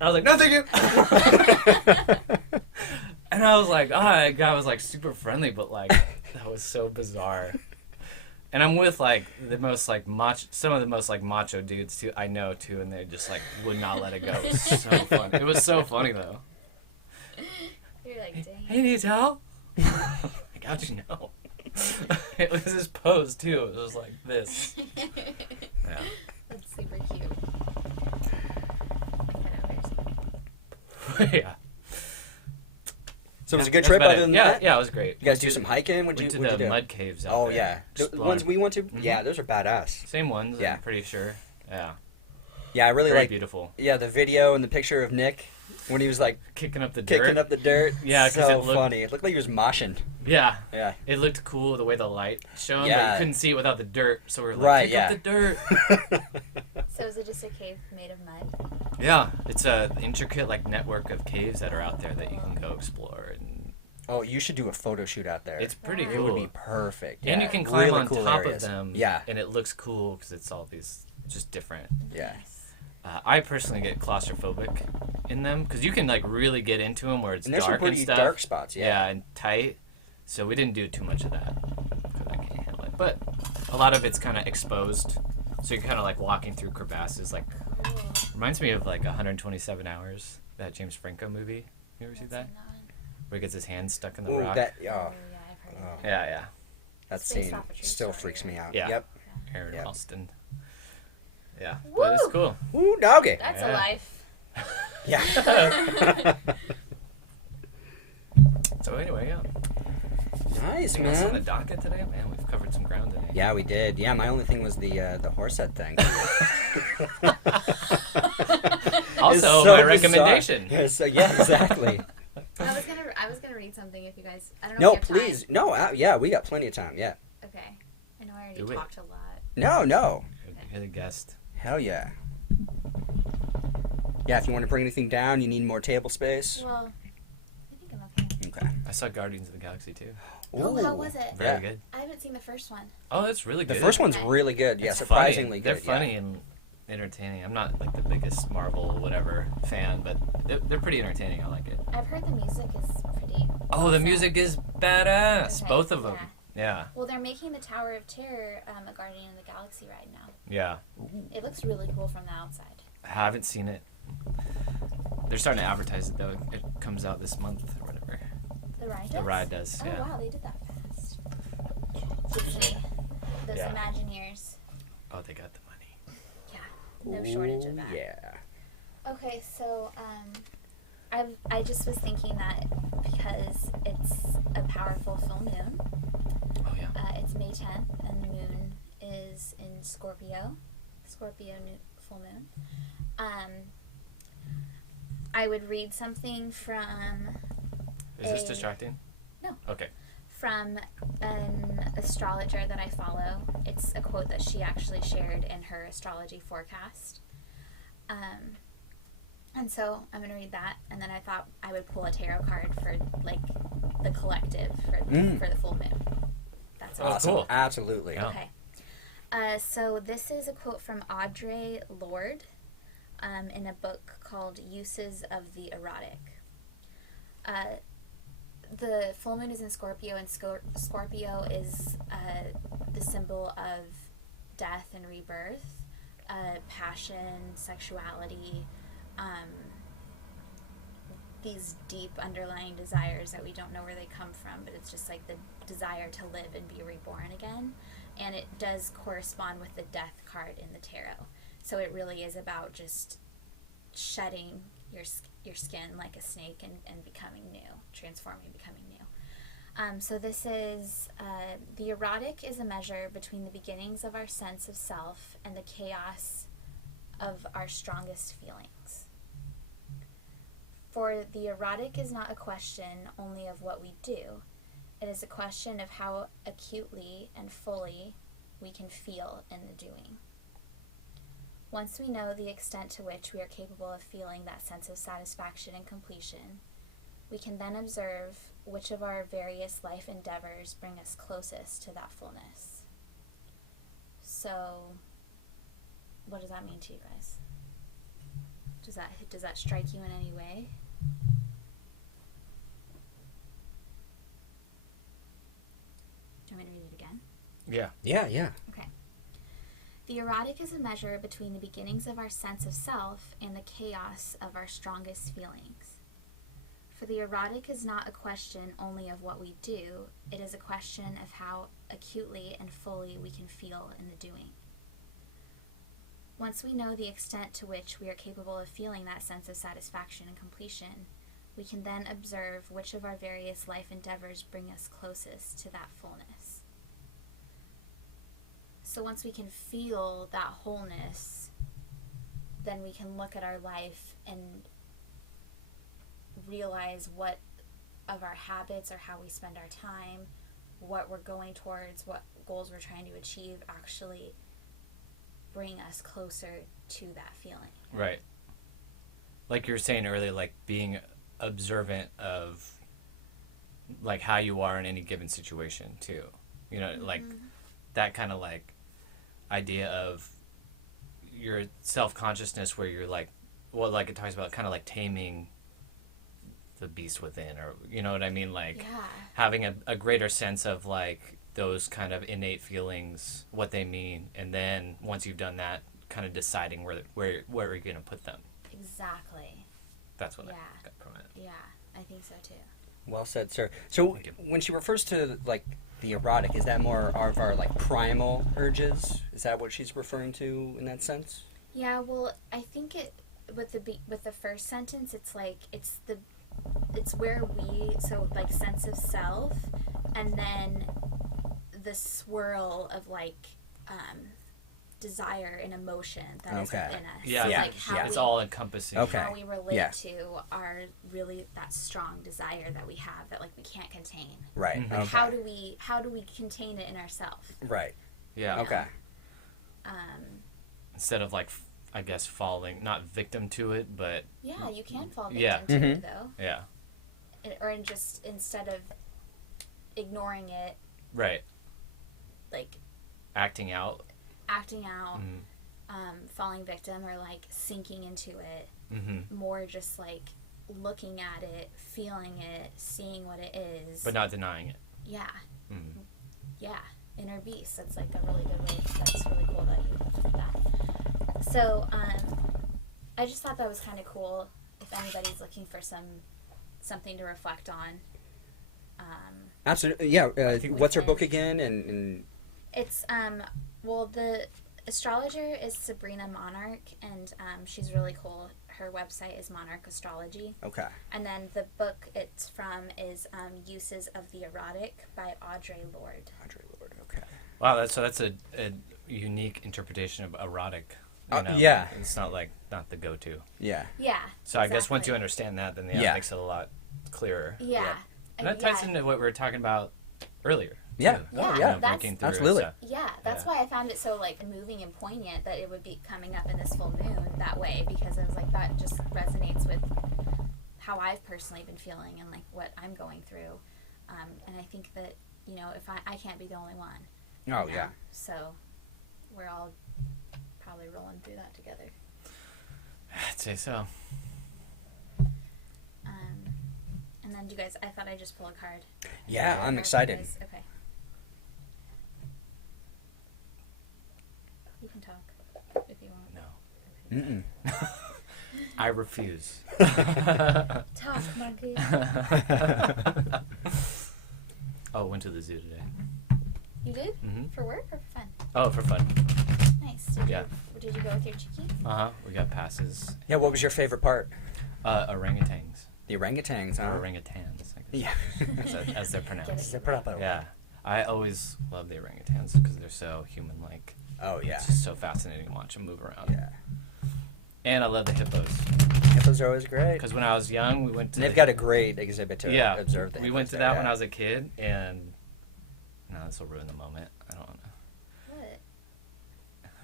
I was like, "No, thank you." And I was like, that guy was like super friendly, but like that was so bizarre. And I'm with like the most like some of the most like macho dudes too I know too, and they just like would not let it go. It was so funny. It was so funny though. You're like, dang. Hey, need help? Like, how'd you know? It was his pose too. It was like this. Yeah. That's super cute. Yeah. So it was a good That's trip about other it. than Yeah, that? yeah, it was great. You guys do some hiking? Went to what'd the you do? mud caves out Oh, there. yeah. The Exploring. ones we went to? Yeah, those are badass. Same ones, Yeah. I'm pretty sure. Yeah. Yeah, I really Very like beautiful. Yeah, the video and the picture of Nick when he was like Kicking up the kicking dirt. up the dirt. Yeah, 'cause so it looked- funny. It looked like he was moshing. Yeah. Yeah. It looked cool the way the light shone, but Yeah. you couldn't see it without the dirt. So we were like, Right, kick up the dirt. So is it just a cave made of mud? Yeah, it's a intricate like network of caves that are out there that you can go explore, and Oh, you should do a photo shoot out there. it's pretty It It cool. would be perfect. And yeah. you can climb Really on cool top areas. of them. Yeah. And it looks cool because it's all these just different. Yeah. Nice. I personally get claustrophobic in them because you can like really get into them where it's And there's some dark and pretty stuff. dark spots, yeah. and tight. So we didn't do too much of that because I can't handle it. But a lot of it's kind of exposed, so you're kind of like walking through crevasses. Like Cool. reminds me of like 127 Hours, that James Franco movie. You ever see that? Where he gets his hand stuck in the Ooh, rock. Oh, that yeah, I've heard of that. Yeah. that It's based scene off a true still story, freaks me out. Yeah. Yep. Aaron Yep. Alston. Yeah, but it's Woo! cool. Ooh, doggy. That's Yeah. a life. Yeah. So anyway, yeah. Nice, Anything else on the man. docket today? Man, we've covered some ground today. Yeah, we did. Yeah, my only thing was the horse head thing. Also, It's so my bizarre. recommendation. Yeah, exactly. I was gonna read something if you guys. I don't know. No, if you have please. No, yeah, we got plenty of time. Yeah. Time. Okay. I know I already Do it. talked a lot. No. You're the guest. Hell yeah. Yeah, if you want to bring anything down, you need more table space. Well, I think I'm okay. Okay. I saw Guardians of the Galaxy too. Oh, how Ooh. was it? Very Yeah. good. I haven't seen the first one. Oh, that's really The good. first one's Okay. really good. Yeah, It's surprisingly funny. good. They're funny and entertaining. I'm not like the biggest Marvel whatever fan, but they're pretty entertaining. I like it. I've heard the music is pretty. Oh, the awesome. music is badass. Okay, Both of them. yeah. Yeah. Well, they're making the Tower of Terror a Guardian of the Galaxy ride now. Yeah. It looks really cool from the outside. I haven't seen it. They're starting to advertise it though. It comes out this month or whatever. The ride does? The ride does. Oh, Yeah. wow, they did that fast. Disney. Those Yeah. Imagineers. Oh, they got the money. Yeah. No shortage of that. Yeah. Okay, so I just was thinking that because it's a powerful full moon. Oh yeah. It's May 10th, and the moon is in Scorpio. Full moon. I would read something from Is this a- distracting? No. Okay. from an astrologer that I follow. It's a quote that she actually shared in her astrology forecast. And so I'm going to read that, and then I thought I would pull a tarot card for like the collective for the full moon. That's Oh, all. Awesome. cool. Absolutely. Yeah. Okay. So this is a quote from Audre Lorde in a book called Uses of the Erotic. The full moon is in Scorpio, and Scorpio is the symbol of death and rebirth, passion, sexuality, these deep underlying desires that we don't know where they come from, but it's just like the desire to live and be reborn again. And it does correspond with the death card in the tarot. So it really is about just shedding your skin like a snake and becoming new, transforming, becoming new. So this is, the erotic is a measure between the beginnings of our sense of self and the chaos of our strongest feelings. For the erotic is not a question only of what we do. It is a question of how acutely and fully we can feel in the doing. Once we know the extent to which we are capable of feeling that sense of satisfaction and completion, we can then observe which of our various life endeavors bring us closest to that fullness. So, what does that mean to you guys? Does that strike you in any way? you want me to read it again? Yeah. Okay. The erotic is a measure between the beginnings of our sense of self and the chaos of our strongest feelings. For the erotic is not a question only of what we do, it is a question of how acutely and fully we can feel in the doing. Once we know the extent to which we are capable of feeling that sense of satisfaction and completion, we can then observe which of our various life endeavors bring us closest to that fullness. So once we can feel that wholeness, then we can look at our life and realize what of our habits or how we spend our time, what we're going towards, what goals we're trying to achieve actually bring us closer to that feeling. Right. Like you were saying earlier, like being observant of like how you are in any given situation too. You know, like that kind of like idea of your self-consciousness where you're like, well, like it talks about kind of like taming the beast within, or you know what I mean, like having a greater sense of like those kind of innate feelings, what they mean, and then once you've done that, kind of deciding where you're gonna put them. Exactly. That's what I got from it. Yeah, I think so too. Well said, sir. So when she refers to like the erotic, is that more of our like primal urges? Is that what she's referring to in that sense? Yeah, well, I think it with the first sentence, it's like it's where we, so like sense of self, and then the swirl of like desire and emotion that is within us. Yeah, so yeah. Like how it's all encompassing. Okay. How we relate to our really that strong desire that we have that like we can't contain. Right. Mm-hmm. Like how do we contain it in ourselves? Right. Yeah. Okay. Instead of like, I guess falling, not victim to it, but yeah, you can fall victim to it though. Yeah. Or just instead of ignoring it. Right. Like. Acting out, falling victim, or like sinking into it, more just like looking at it, feeling it, seeing what it is, but not denying it. Yeah, inner beast. That's like a really good way. That's really cool that you did that. So I just thought that was kind of cool if anybody's looking for something to reflect on. Absolutely. Yeah. What's her book again? And it's well, the astrologer is Sabrina Monarch, and she's really cool. Her website is Monarch Astrology. Okay. And then the book it's from is Uses of the Erotic by Audre Lorde. Okay. Wow, that's a unique interpretation of erotic. You know? Yeah. It's not the go-to. Yeah. Yeah. So I guess once you understand that, then it makes it a lot clearer. Yeah. And that ties into what we were talking about earlier. Yeah. Absolutely. Yeah, that's why I found it so like moving and poignant that it would be coming up in this full moon that way, because I was like, that just resonates with how I've personally been feeling and like what I'm going through, and I think that if I can't be the only one. Oh yeah. So we're all probably rolling through that together. I'd say so. And then do you guys? I thought I'd just pull a card. Yeah, I'm excited. Okay. You can talk if you want. No. I refuse. Talk, monkey. Oh, went to the zoo today. You did? Mm-hmm. For work or for fun? Oh, for fun. Nice. Did you go with your chickies? We got passes. Yeah. What was your favorite part? Orangutans. The orangutans, huh? Or orangutans, I guess. Yeah. as they're pronounced. Yeah. I always love the orangutans because they're so human-like. Oh, yeah. It's just so fascinating to watch them move around. Yeah. And I love the hippos. Hippos are always great. Because when I was young, we went to... They've got a great exhibit to observe the hippos. We went to that when I was a kid, and... No, this will ruin the moment. I don't want to... What?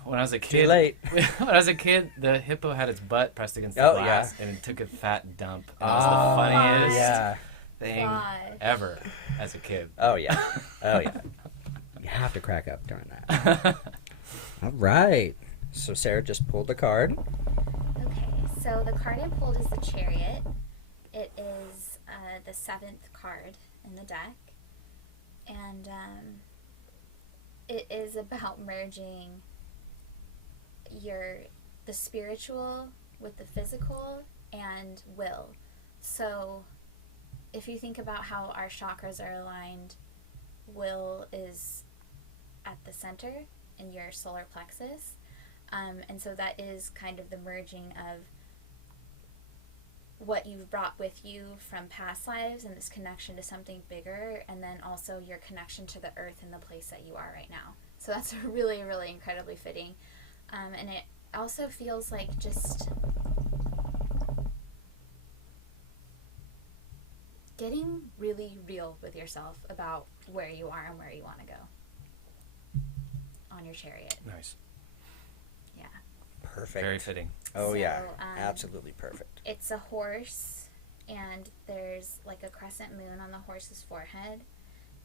When I was a kid... Too late. When I was a kid, the hippo had its butt pressed against the glass, and it took a fat dump. And it was the funniest thing ever as a kid. Oh, yeah. Oh, yeah. You have to crack up during that. All right. So Sarah just pulled the card. Okay, so the card I pulled is the Chariot. It is the 7th card in the deck. And it is about merging the spiritual with the physical and will. So if you think about how our chakras are aligned, will is at the center in your solar plexus. And so that is kind of the merging of what you've brought with you from past lives and this connection to something bigger, and then also your connection to the earth and the place that you are right now. So that's really, really incredibly fitting. And it also feels like just getting really real with yourself about where you are and where you want to go on your chariot. Nice. Yeah. Perfect. Very fitting. Oh, So, yeah. Absolutely perfect. It's a horse, and there's like a crescent moon on the horse's forehead,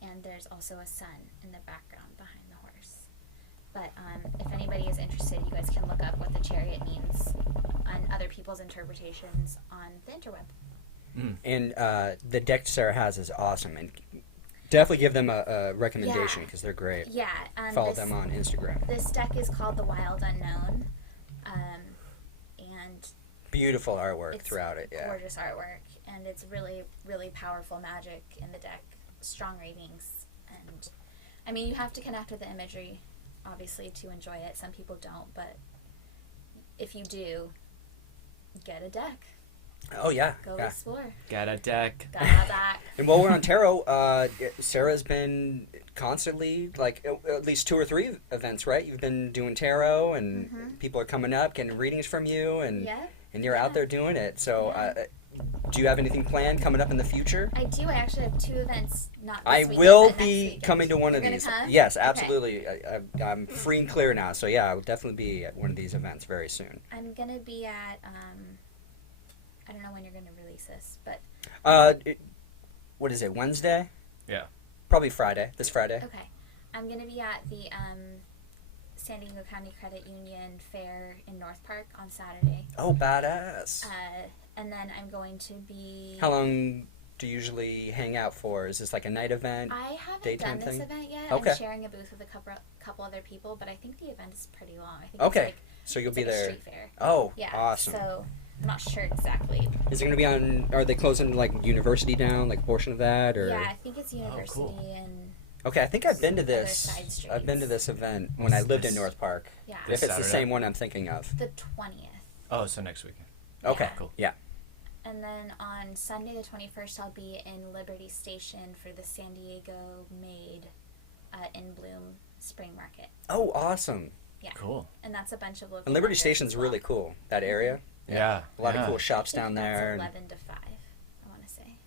and there's also a sun in the background behind the horse. But if anybody is interested, you guys can look up what the chariot means and other people's interpretations on the interweb. And the deck Sarah has is awesome, and definitely give them a recommendation because they're great. Yeah. Follow them on Instagram. This deck is called the Wild Unknown, and Beautiful artwork it's throughout it, yeah. gorgeous artwork, and it's really, really powerful magic in the deck, strong readings, and I mean, you have to connect with the imagery, obviously, to enjoy it. Some people don't, but if you do, get a deck. Oh, yeah. Go yeah. explore. Got a deck. Got a deck. And while we're on tarot, Sarah's been constantly, like, at least 2 or 3 events, right? You've been doing tarot, and people are coming up, getting readings from you, and and you're out there doing it. So do you have anything planned coming up in the future? I do. I actually have 2 events, not this I weekend, will but be next weekend. coming to one of You're these. gonna come? Yes, Okay. absolutely. I'm free and clear now, so yeah, I will definitely be at one of these events very soon. I'm going to be at, I don't know when you're going to release this, but What is it, Wednesday? Yeah. Probably Friday, this Friday. okay. I'm going to be at the San Diego County Credit Union Fair in North Park on Saturday. Oh, badass. And then I'm going to be... How long do you usually hang out for? Is this like a night event? I haven't daytime done this thing? event yet. Okay. I'm sharing a booth with a couple other people, but I think the event is pretty long. I think Okay, it's like, so you'll it's be like a there. street fair. Oh, Yeah. awesome. So I'm not sure exactly. Is it going to be on, are they closing like university down, like a portion of that? Or? Yeah, I think it's university cool. and Okay, I think I've been to Other this. side I've been to streets. this event when I lived in This- North Park. yeah, If This it's the Saturday? same one I'm thinking of. the 20th. Oh, so next weekend. Okay, Cool. yeah. And then on Sunday the 21st, I'll be in Liberty Station for the San Diego Made in Bloom Spring Market. Oh, awesome. Yeah. Cool. And that's a bunch of local And Liberty vendors Station's as well. really cool, that area. Yeah. A lot yeah. of cool I shops think down that's there. 11 to 5, I want to say.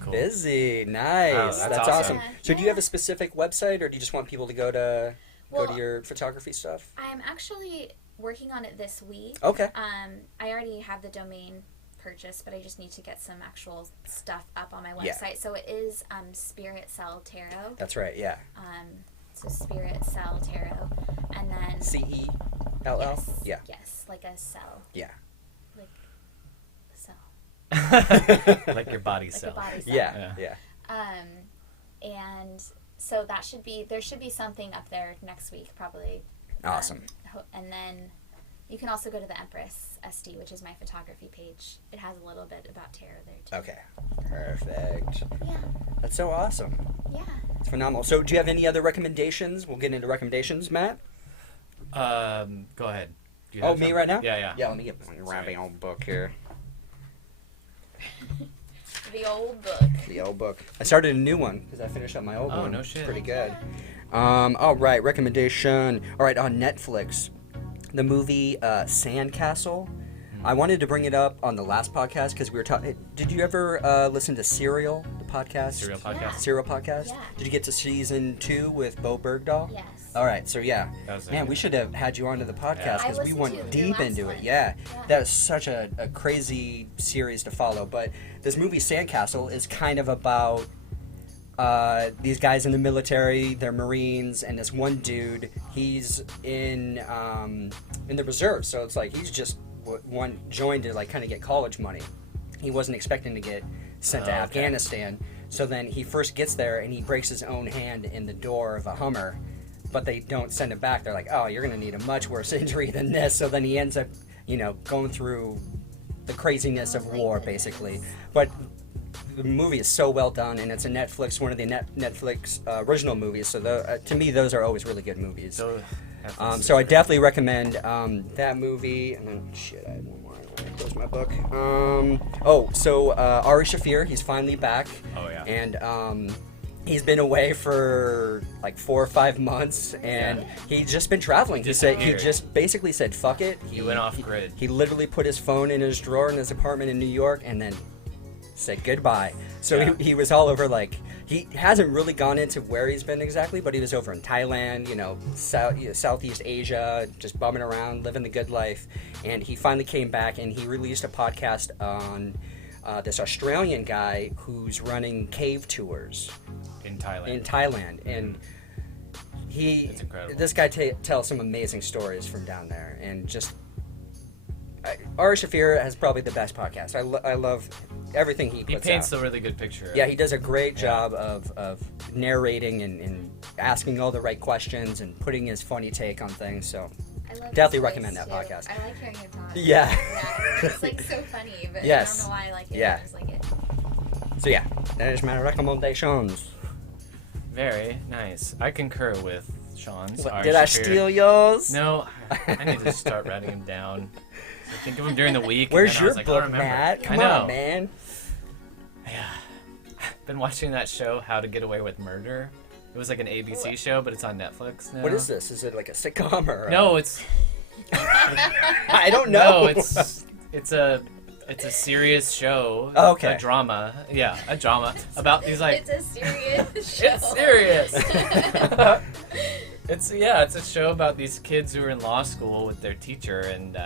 Cool. Busy, nice. Wow, that's that's awesome. awesome. Yeah, So do you yeah. have a specific website, or do you just want people to go to Well, your photography stuff? I'm actually working on it this week. Okay. I already have the domain purchased, but I just need to get some actual stuff up on my Yeah. website. So it is Spirit Cell Tarot. That's right. Yeah. So Spirit Cell Tarot, and then CELL. yes, Yeah. yes, like a cell, Yeah. like a cell, Like your body like cell. a body cell. Yeah. Yeah. Yeah. And so there should be something up there next week, probably. Awesome. And then you can also go to the Empress SD, which is my photography page. It has a little bit about tarot there too. Okay. Perfect. Yeah, That's so awesome. yeah. It's phenomenal. So do you have any other recommendations? We'll get into recommendations, Matt. Go ahead. Do you Oh, have me some? right now? Yeah, yeah. Yeah, let me get my rabbit old book here. The old book. The old book. I started a new one because I finished up my old Oh, one. no shit. Pretty good. All right, recommendation. All right, on Netflix, the movie Sandcastle. I wanted to bring it up on the last podcast because we were talking. Did you ever listen to Serial, the podcast? Serial podcast. Yeah. Serial podcast? Yeah. Did you get to season 2 with Bo Bergdahl? Yes. All right, so yeah. That was Man, it. we should have had you onto the podcast Yeah. because I we listened went to your deep last into it. one. Yeah, Yeah. that was such a crazy series to follow. But this movie Sandcastle is kind of about these guys in the military, they're Marines, and this one dude, he's in the reserves. So it's like he's just joined to like kind of get college money. He wasn't expecting to get sent to Oh, okay. Afghanistan. So then he first gets there and he breaks his own hand in the door of a Hummer, but they don't send him back. They're like, oh, you're going to need a much worse injury than this. So then he ends up, going through the craziness of war, basically. But the movie is so well done, and it's one of the Netflix original movies. So to me, those are always really good movies. So I definitely recommend that movie. And then, I had one more. Close my book. Ari Shaffir, he's finally back. Oh yeah. And he's been away for like 4 or 5 months, and he's just been traveling. He just basically said, "Fuck it." He went off grid. He literally put his phone in his drawer in his apartment in New York, and then said goodbye. So he was all over. Like, he hasn't really gone into where he's been exactly, but he was over in Thailand, Southeast Asia, just bumming around, living the good life. And he finally came back, and he released a podcast on this Australian guy who's running cave tours in Thailand. And this guy tells some amazing stories from down there, and just Ari Shaffir has probably the best podcast. I love everything he puts out. He paints a really good picture. Yeah, he does a great job of narrating and asking all the right questions and putting his funny take on things. So definitely recommend that podcast. I like hearing him talk. Yeah. It's like so funny, but Yes. I don't know why I like it. Yeah. I just like it. So yeah, that is my recommendations. Very nice. I concur with Sean's. Did I steal yours? No, I need to start writing them down. So I think of them during the week. Where's and your then I was book, like, oh, Matt? Come I know. on, man. Yeah. Been watching that show, How to Get Away with Murder. It was like an ABC show, but it's on Netflix now. What is this? Is it like a sitcom or? No, it's. I don't know. No, it's a serious show. Oh, okay. A drama. Yeah, a drama about these like. It's a serious show. It's serious. It's a show about these kids who are in law school with their teacher, and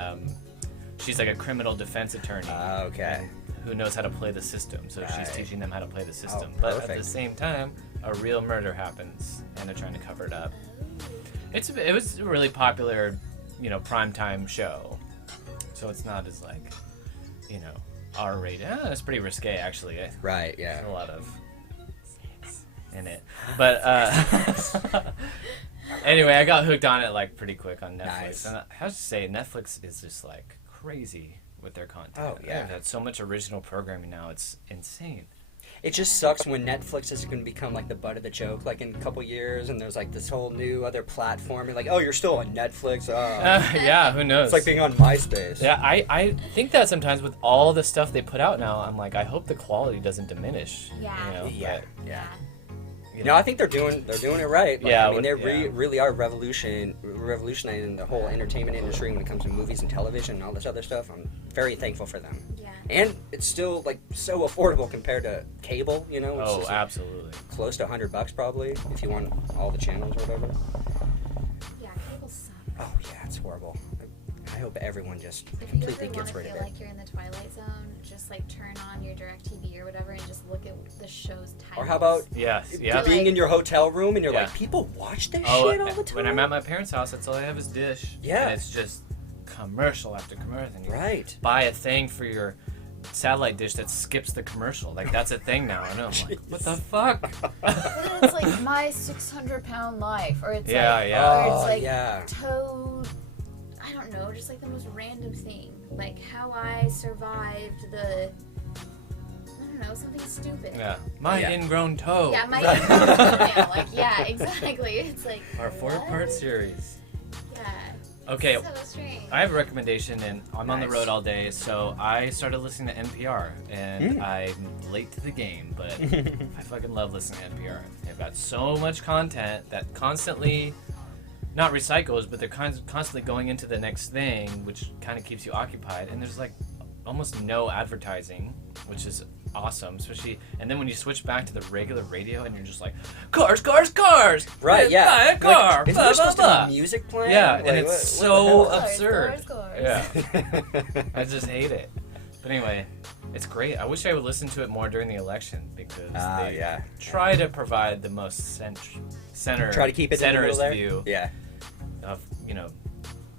she's like a criminal defense attorney. Okay. Who knows how to play the system? So she's teaching them how to play the system. Oh, but at perfect. the same time, a real murder happens, and they're trying to cover it up. It was a really popular, primetime show. So it's not as like, R-rated. It's pretty risque, actually. Right. Yeah. There's a lot of sex in it, but anyway, I got hooked on it like pretty quick on Netflix. Nice. And I have to say, Netflix is just like crazy with their content. Oh, yeah. They've had so much original programming now. It's insane. It just sucks when Netflix is going to become like the butt of the joke, like in a couple years, and there's like this whole new other platform. You're like, oh, you're still on Netflix. Yeah, who knows? It's like being on MySpace. Yeah, I think that sometimes with all the stuff they put out now, I'm like, I hope the quality doesn't diminish. Yeah. Yeah. No, I think they're doing it right. Like, Yeah, I mean, they really are revolutionizing the whole entertainment industry when it comes to movies and television and all this other stuff. I'm very thankful for them. Yeah. And it's still like so affordable compared to cable. It's Oh, just, like, absolutely. close to $100 probably if you want all the channels or whatever. Yeah, cable sucks. Oh yeah, it's horrible. I hope everyone just If you completely ever gets want rid to of feel it. like you're in the Twilight Zone, just like turn on your DirecTV or whatever and just look at the show's titles. Or how about Yes, yeah. being in your hotel room and you're Yeah. like, people watch this Oh, shit all the time? when I'm at my parents' house, that's all I have is Dish. Yeah. And it's just commercial after commercial. And you Right. buy a thing for your satellite dish that skips the commercial. Like, that's a thing now. I know. I'm like, what the fuck? But then it's like My 600-Pound Life, or it's Yeah, like, yeah. or it's Oh, like yeah. Toad. I don't know, just like the most random thing, like how I survived the. I don't know, something stupid. Yeah. My Yeah. ingrown toe. Yeah, my toenail. Like, yeah, exactly. It's like Our what? 4-part series. Yeah. Okay. So strange. I have a recommendation, and I'm on the Nice. road all day, so I started listening to NPR, and I'm late to the game, but I fucking love listening to NPR. They've got so much content that constantly, not recycles, but they're constantly going into the next thing, which kind of keeps you occupied, and there's like almost no advertising, which is awesome, especially, and then when you switch back to the regular radio and you're just like, cars, Right, yeah. buy a car, Like, isn't blah, there blah, supposed blah. to be music playing? Yeah, Like, and it's what so the absurd. Cars. Yeah, I just hate it. But anyway, it's great. I wish I would listen to it more during the election because they yeah. try to provide the most Try to keep it in the middle centerist there? view Yeah. of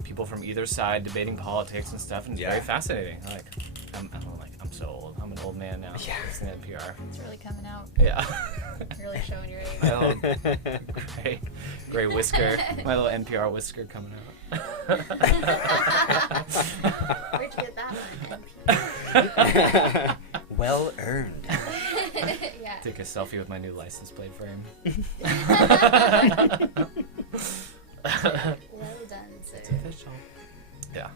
people from either side debating politics and stuff, and it's Yeah. very fascinating. I'm so old. I'm an old man now. Yeah. Listening to NPR. It's really coming out. Yeah. Really showing your age. My little gray whisker. My little NPR whisker coming out. Where'd you get that one? Well earned. Yeah. Take a selfie with my new license plate frame. Well done, sir. It's official. Yeah.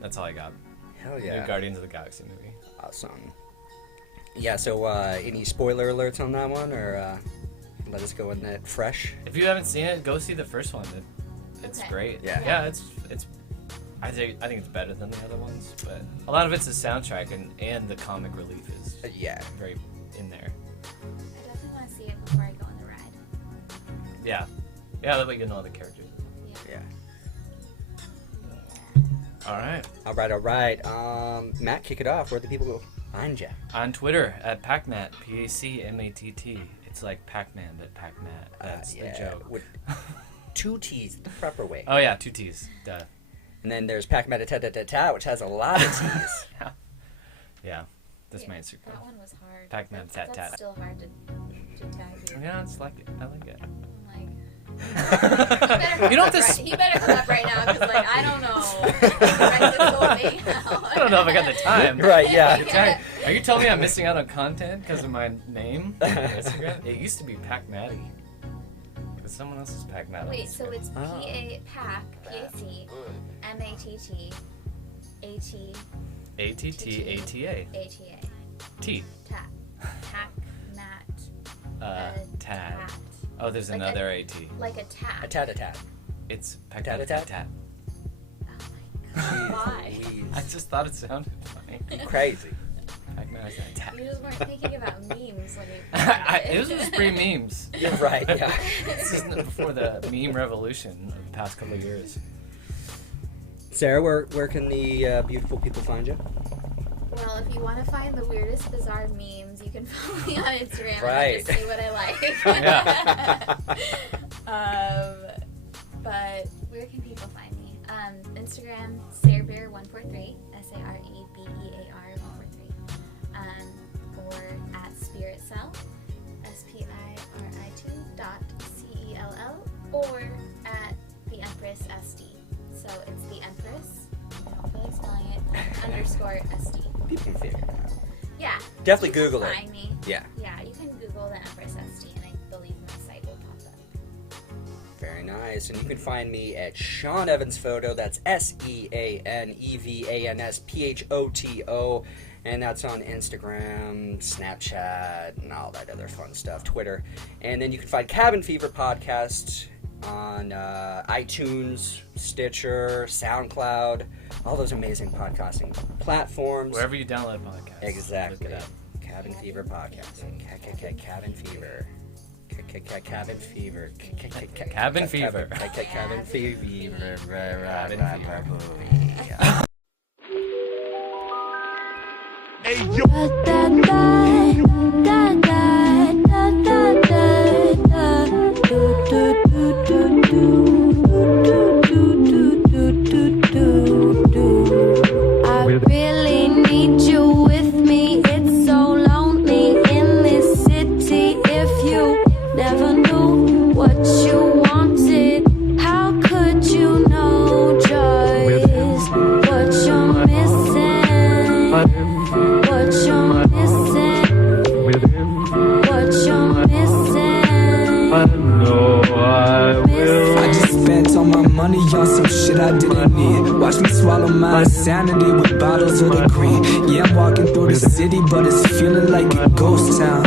That's all I got. Hell New yeah. Guardians of the Galaxy movie. Awesome. Yeah, so any spoiler alerts on that one, or let us go in that fresh? If you haven't seen it, go see the first one. It's Okay. great. Yeah. Yeah, it's I think it's better than the other ones, but a lot of it's the soundtrack and the comic relief is Yeah. very in there. I definitely want to see it before I go on the ride. Yeah. Yeah, that way you get to know all the characters. Yeah. Alright. All right. Matt, kick it off. Where the people go find you? On Twitter at PacMatt, PACMATT. It's like Pac-Man, but PacMatt. That's the joke. With 2 T's, the proper way. Oh yeah, 2 T's. Duh. And then there's Pac-Meta-ta-ta-ta-ta, which has a lot of T's. Yeah. That's my That Instagram. one was hard. Pac-Man That's tat-tat. still hard to tag. Yeah, it's like it. I like it. I'm You don't have to he better come up right now because, like, I don't know. Write this whole thing out. I don't know if I got the time. Right, yeah. Yeah. Are you telling me I'm missing out on content because of my name on Instagram? It used to be PacMatty. But someone else is PacMatt on Wait, so Instagram. it's PAC, MATT, ATTATA. ATA. T. Tat. Tac, mat. Tat. Oh, there's Like another AT. Like a tat. A tat-a-tat. It's Tat-a-tat? PacMatt. Oh my god. Why? I just thought it sounded funny. Crazy. PacMatt is a tat. You just weren't thinking about memes when you. It was pre-memes. You're right, yeah. This is before the meme revolution of the past couple of years. Sarah, where can the beautiful people find you? Well, if you want to find the weirdest, bizarre memes, you can follow me on Instagram Right. and just see what I like. Yeah. But where can people find me? Instagram, Sarebear143, SAREBEAR 143. Or at Spirit Cell, SPIRI2.CELL, or at the Empress SD. So it's the Empress, I don't feel like spelling it, _ SD. People can figure it out. Yeah. Definitely you can Google it. Find me. Yeah. Yeah, you can Google the Empress SD, and I believe my site will pop up. Very nice. And you can find me at Sean Evans Photo. That's SEANEVANSPHOTO. And that's on Instagram, Snapchat, and all that other fun stuff, Twitter. And then you can find Cabin Fever Podcast on iTunes, Stitcher, SoundCloud, all those amazing podcasting platforms. Wherever you download a podcast. Exactly. Look it up. Cabin Fever Podcast. Cabin Fever. Cabin Fever. Cabin Fever. Cabin Fever. Hey, yo. I really need you with me. It's so lonely in this city. If you never knew what you wanted, how could you know joy is what you're missing? What you're missing? What you're missing? I just spent all my money on some shit I didn't need. Watch me swallow my insanity with bottles of the green. Yeah, I'm walking through the city, but it's feeling like a ghost town.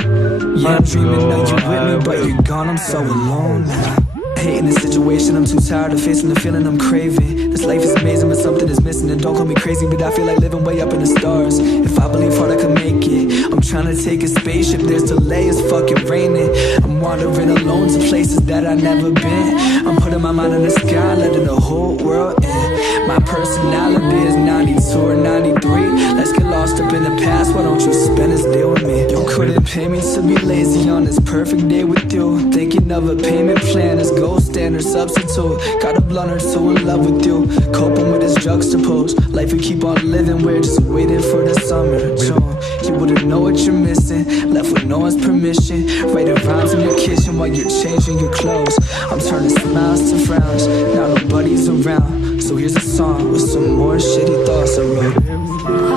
Yeah, I'm dreaming of you with me, but you're gone, I'm so alone now. Hating the situation, I'm too tired of facing the feeling I'm craving. This life is amazing, but something is missing. And don't call me crazy, but I feel like living way up in the stars. If I believe hard, I can make it. I'm trying to take a spaceship, there's delay, it's fucking raining. I'm wandering alone to places that I've never been. I'm putting my mind in the sky, letting the whole world in. My personality is 92 or 93. Let's get lost up in the past, why don't you spend this day with me? You couldn't pay me to be lazy on this perfect day with you. Thinking of a payment plan as gold standard substitute. Got a blunt or two in love with you. Coping with this juxtaposed life we keep on living. We're just waiting for the summer June. You wouldn't know what you're missing. Left with no one's permission. Writing rhymes in the kitchen while you're changing your clothes. I'm turning smiles to frowns. Now nobody's around. So here's a song with some more shitty thoughts I wrote.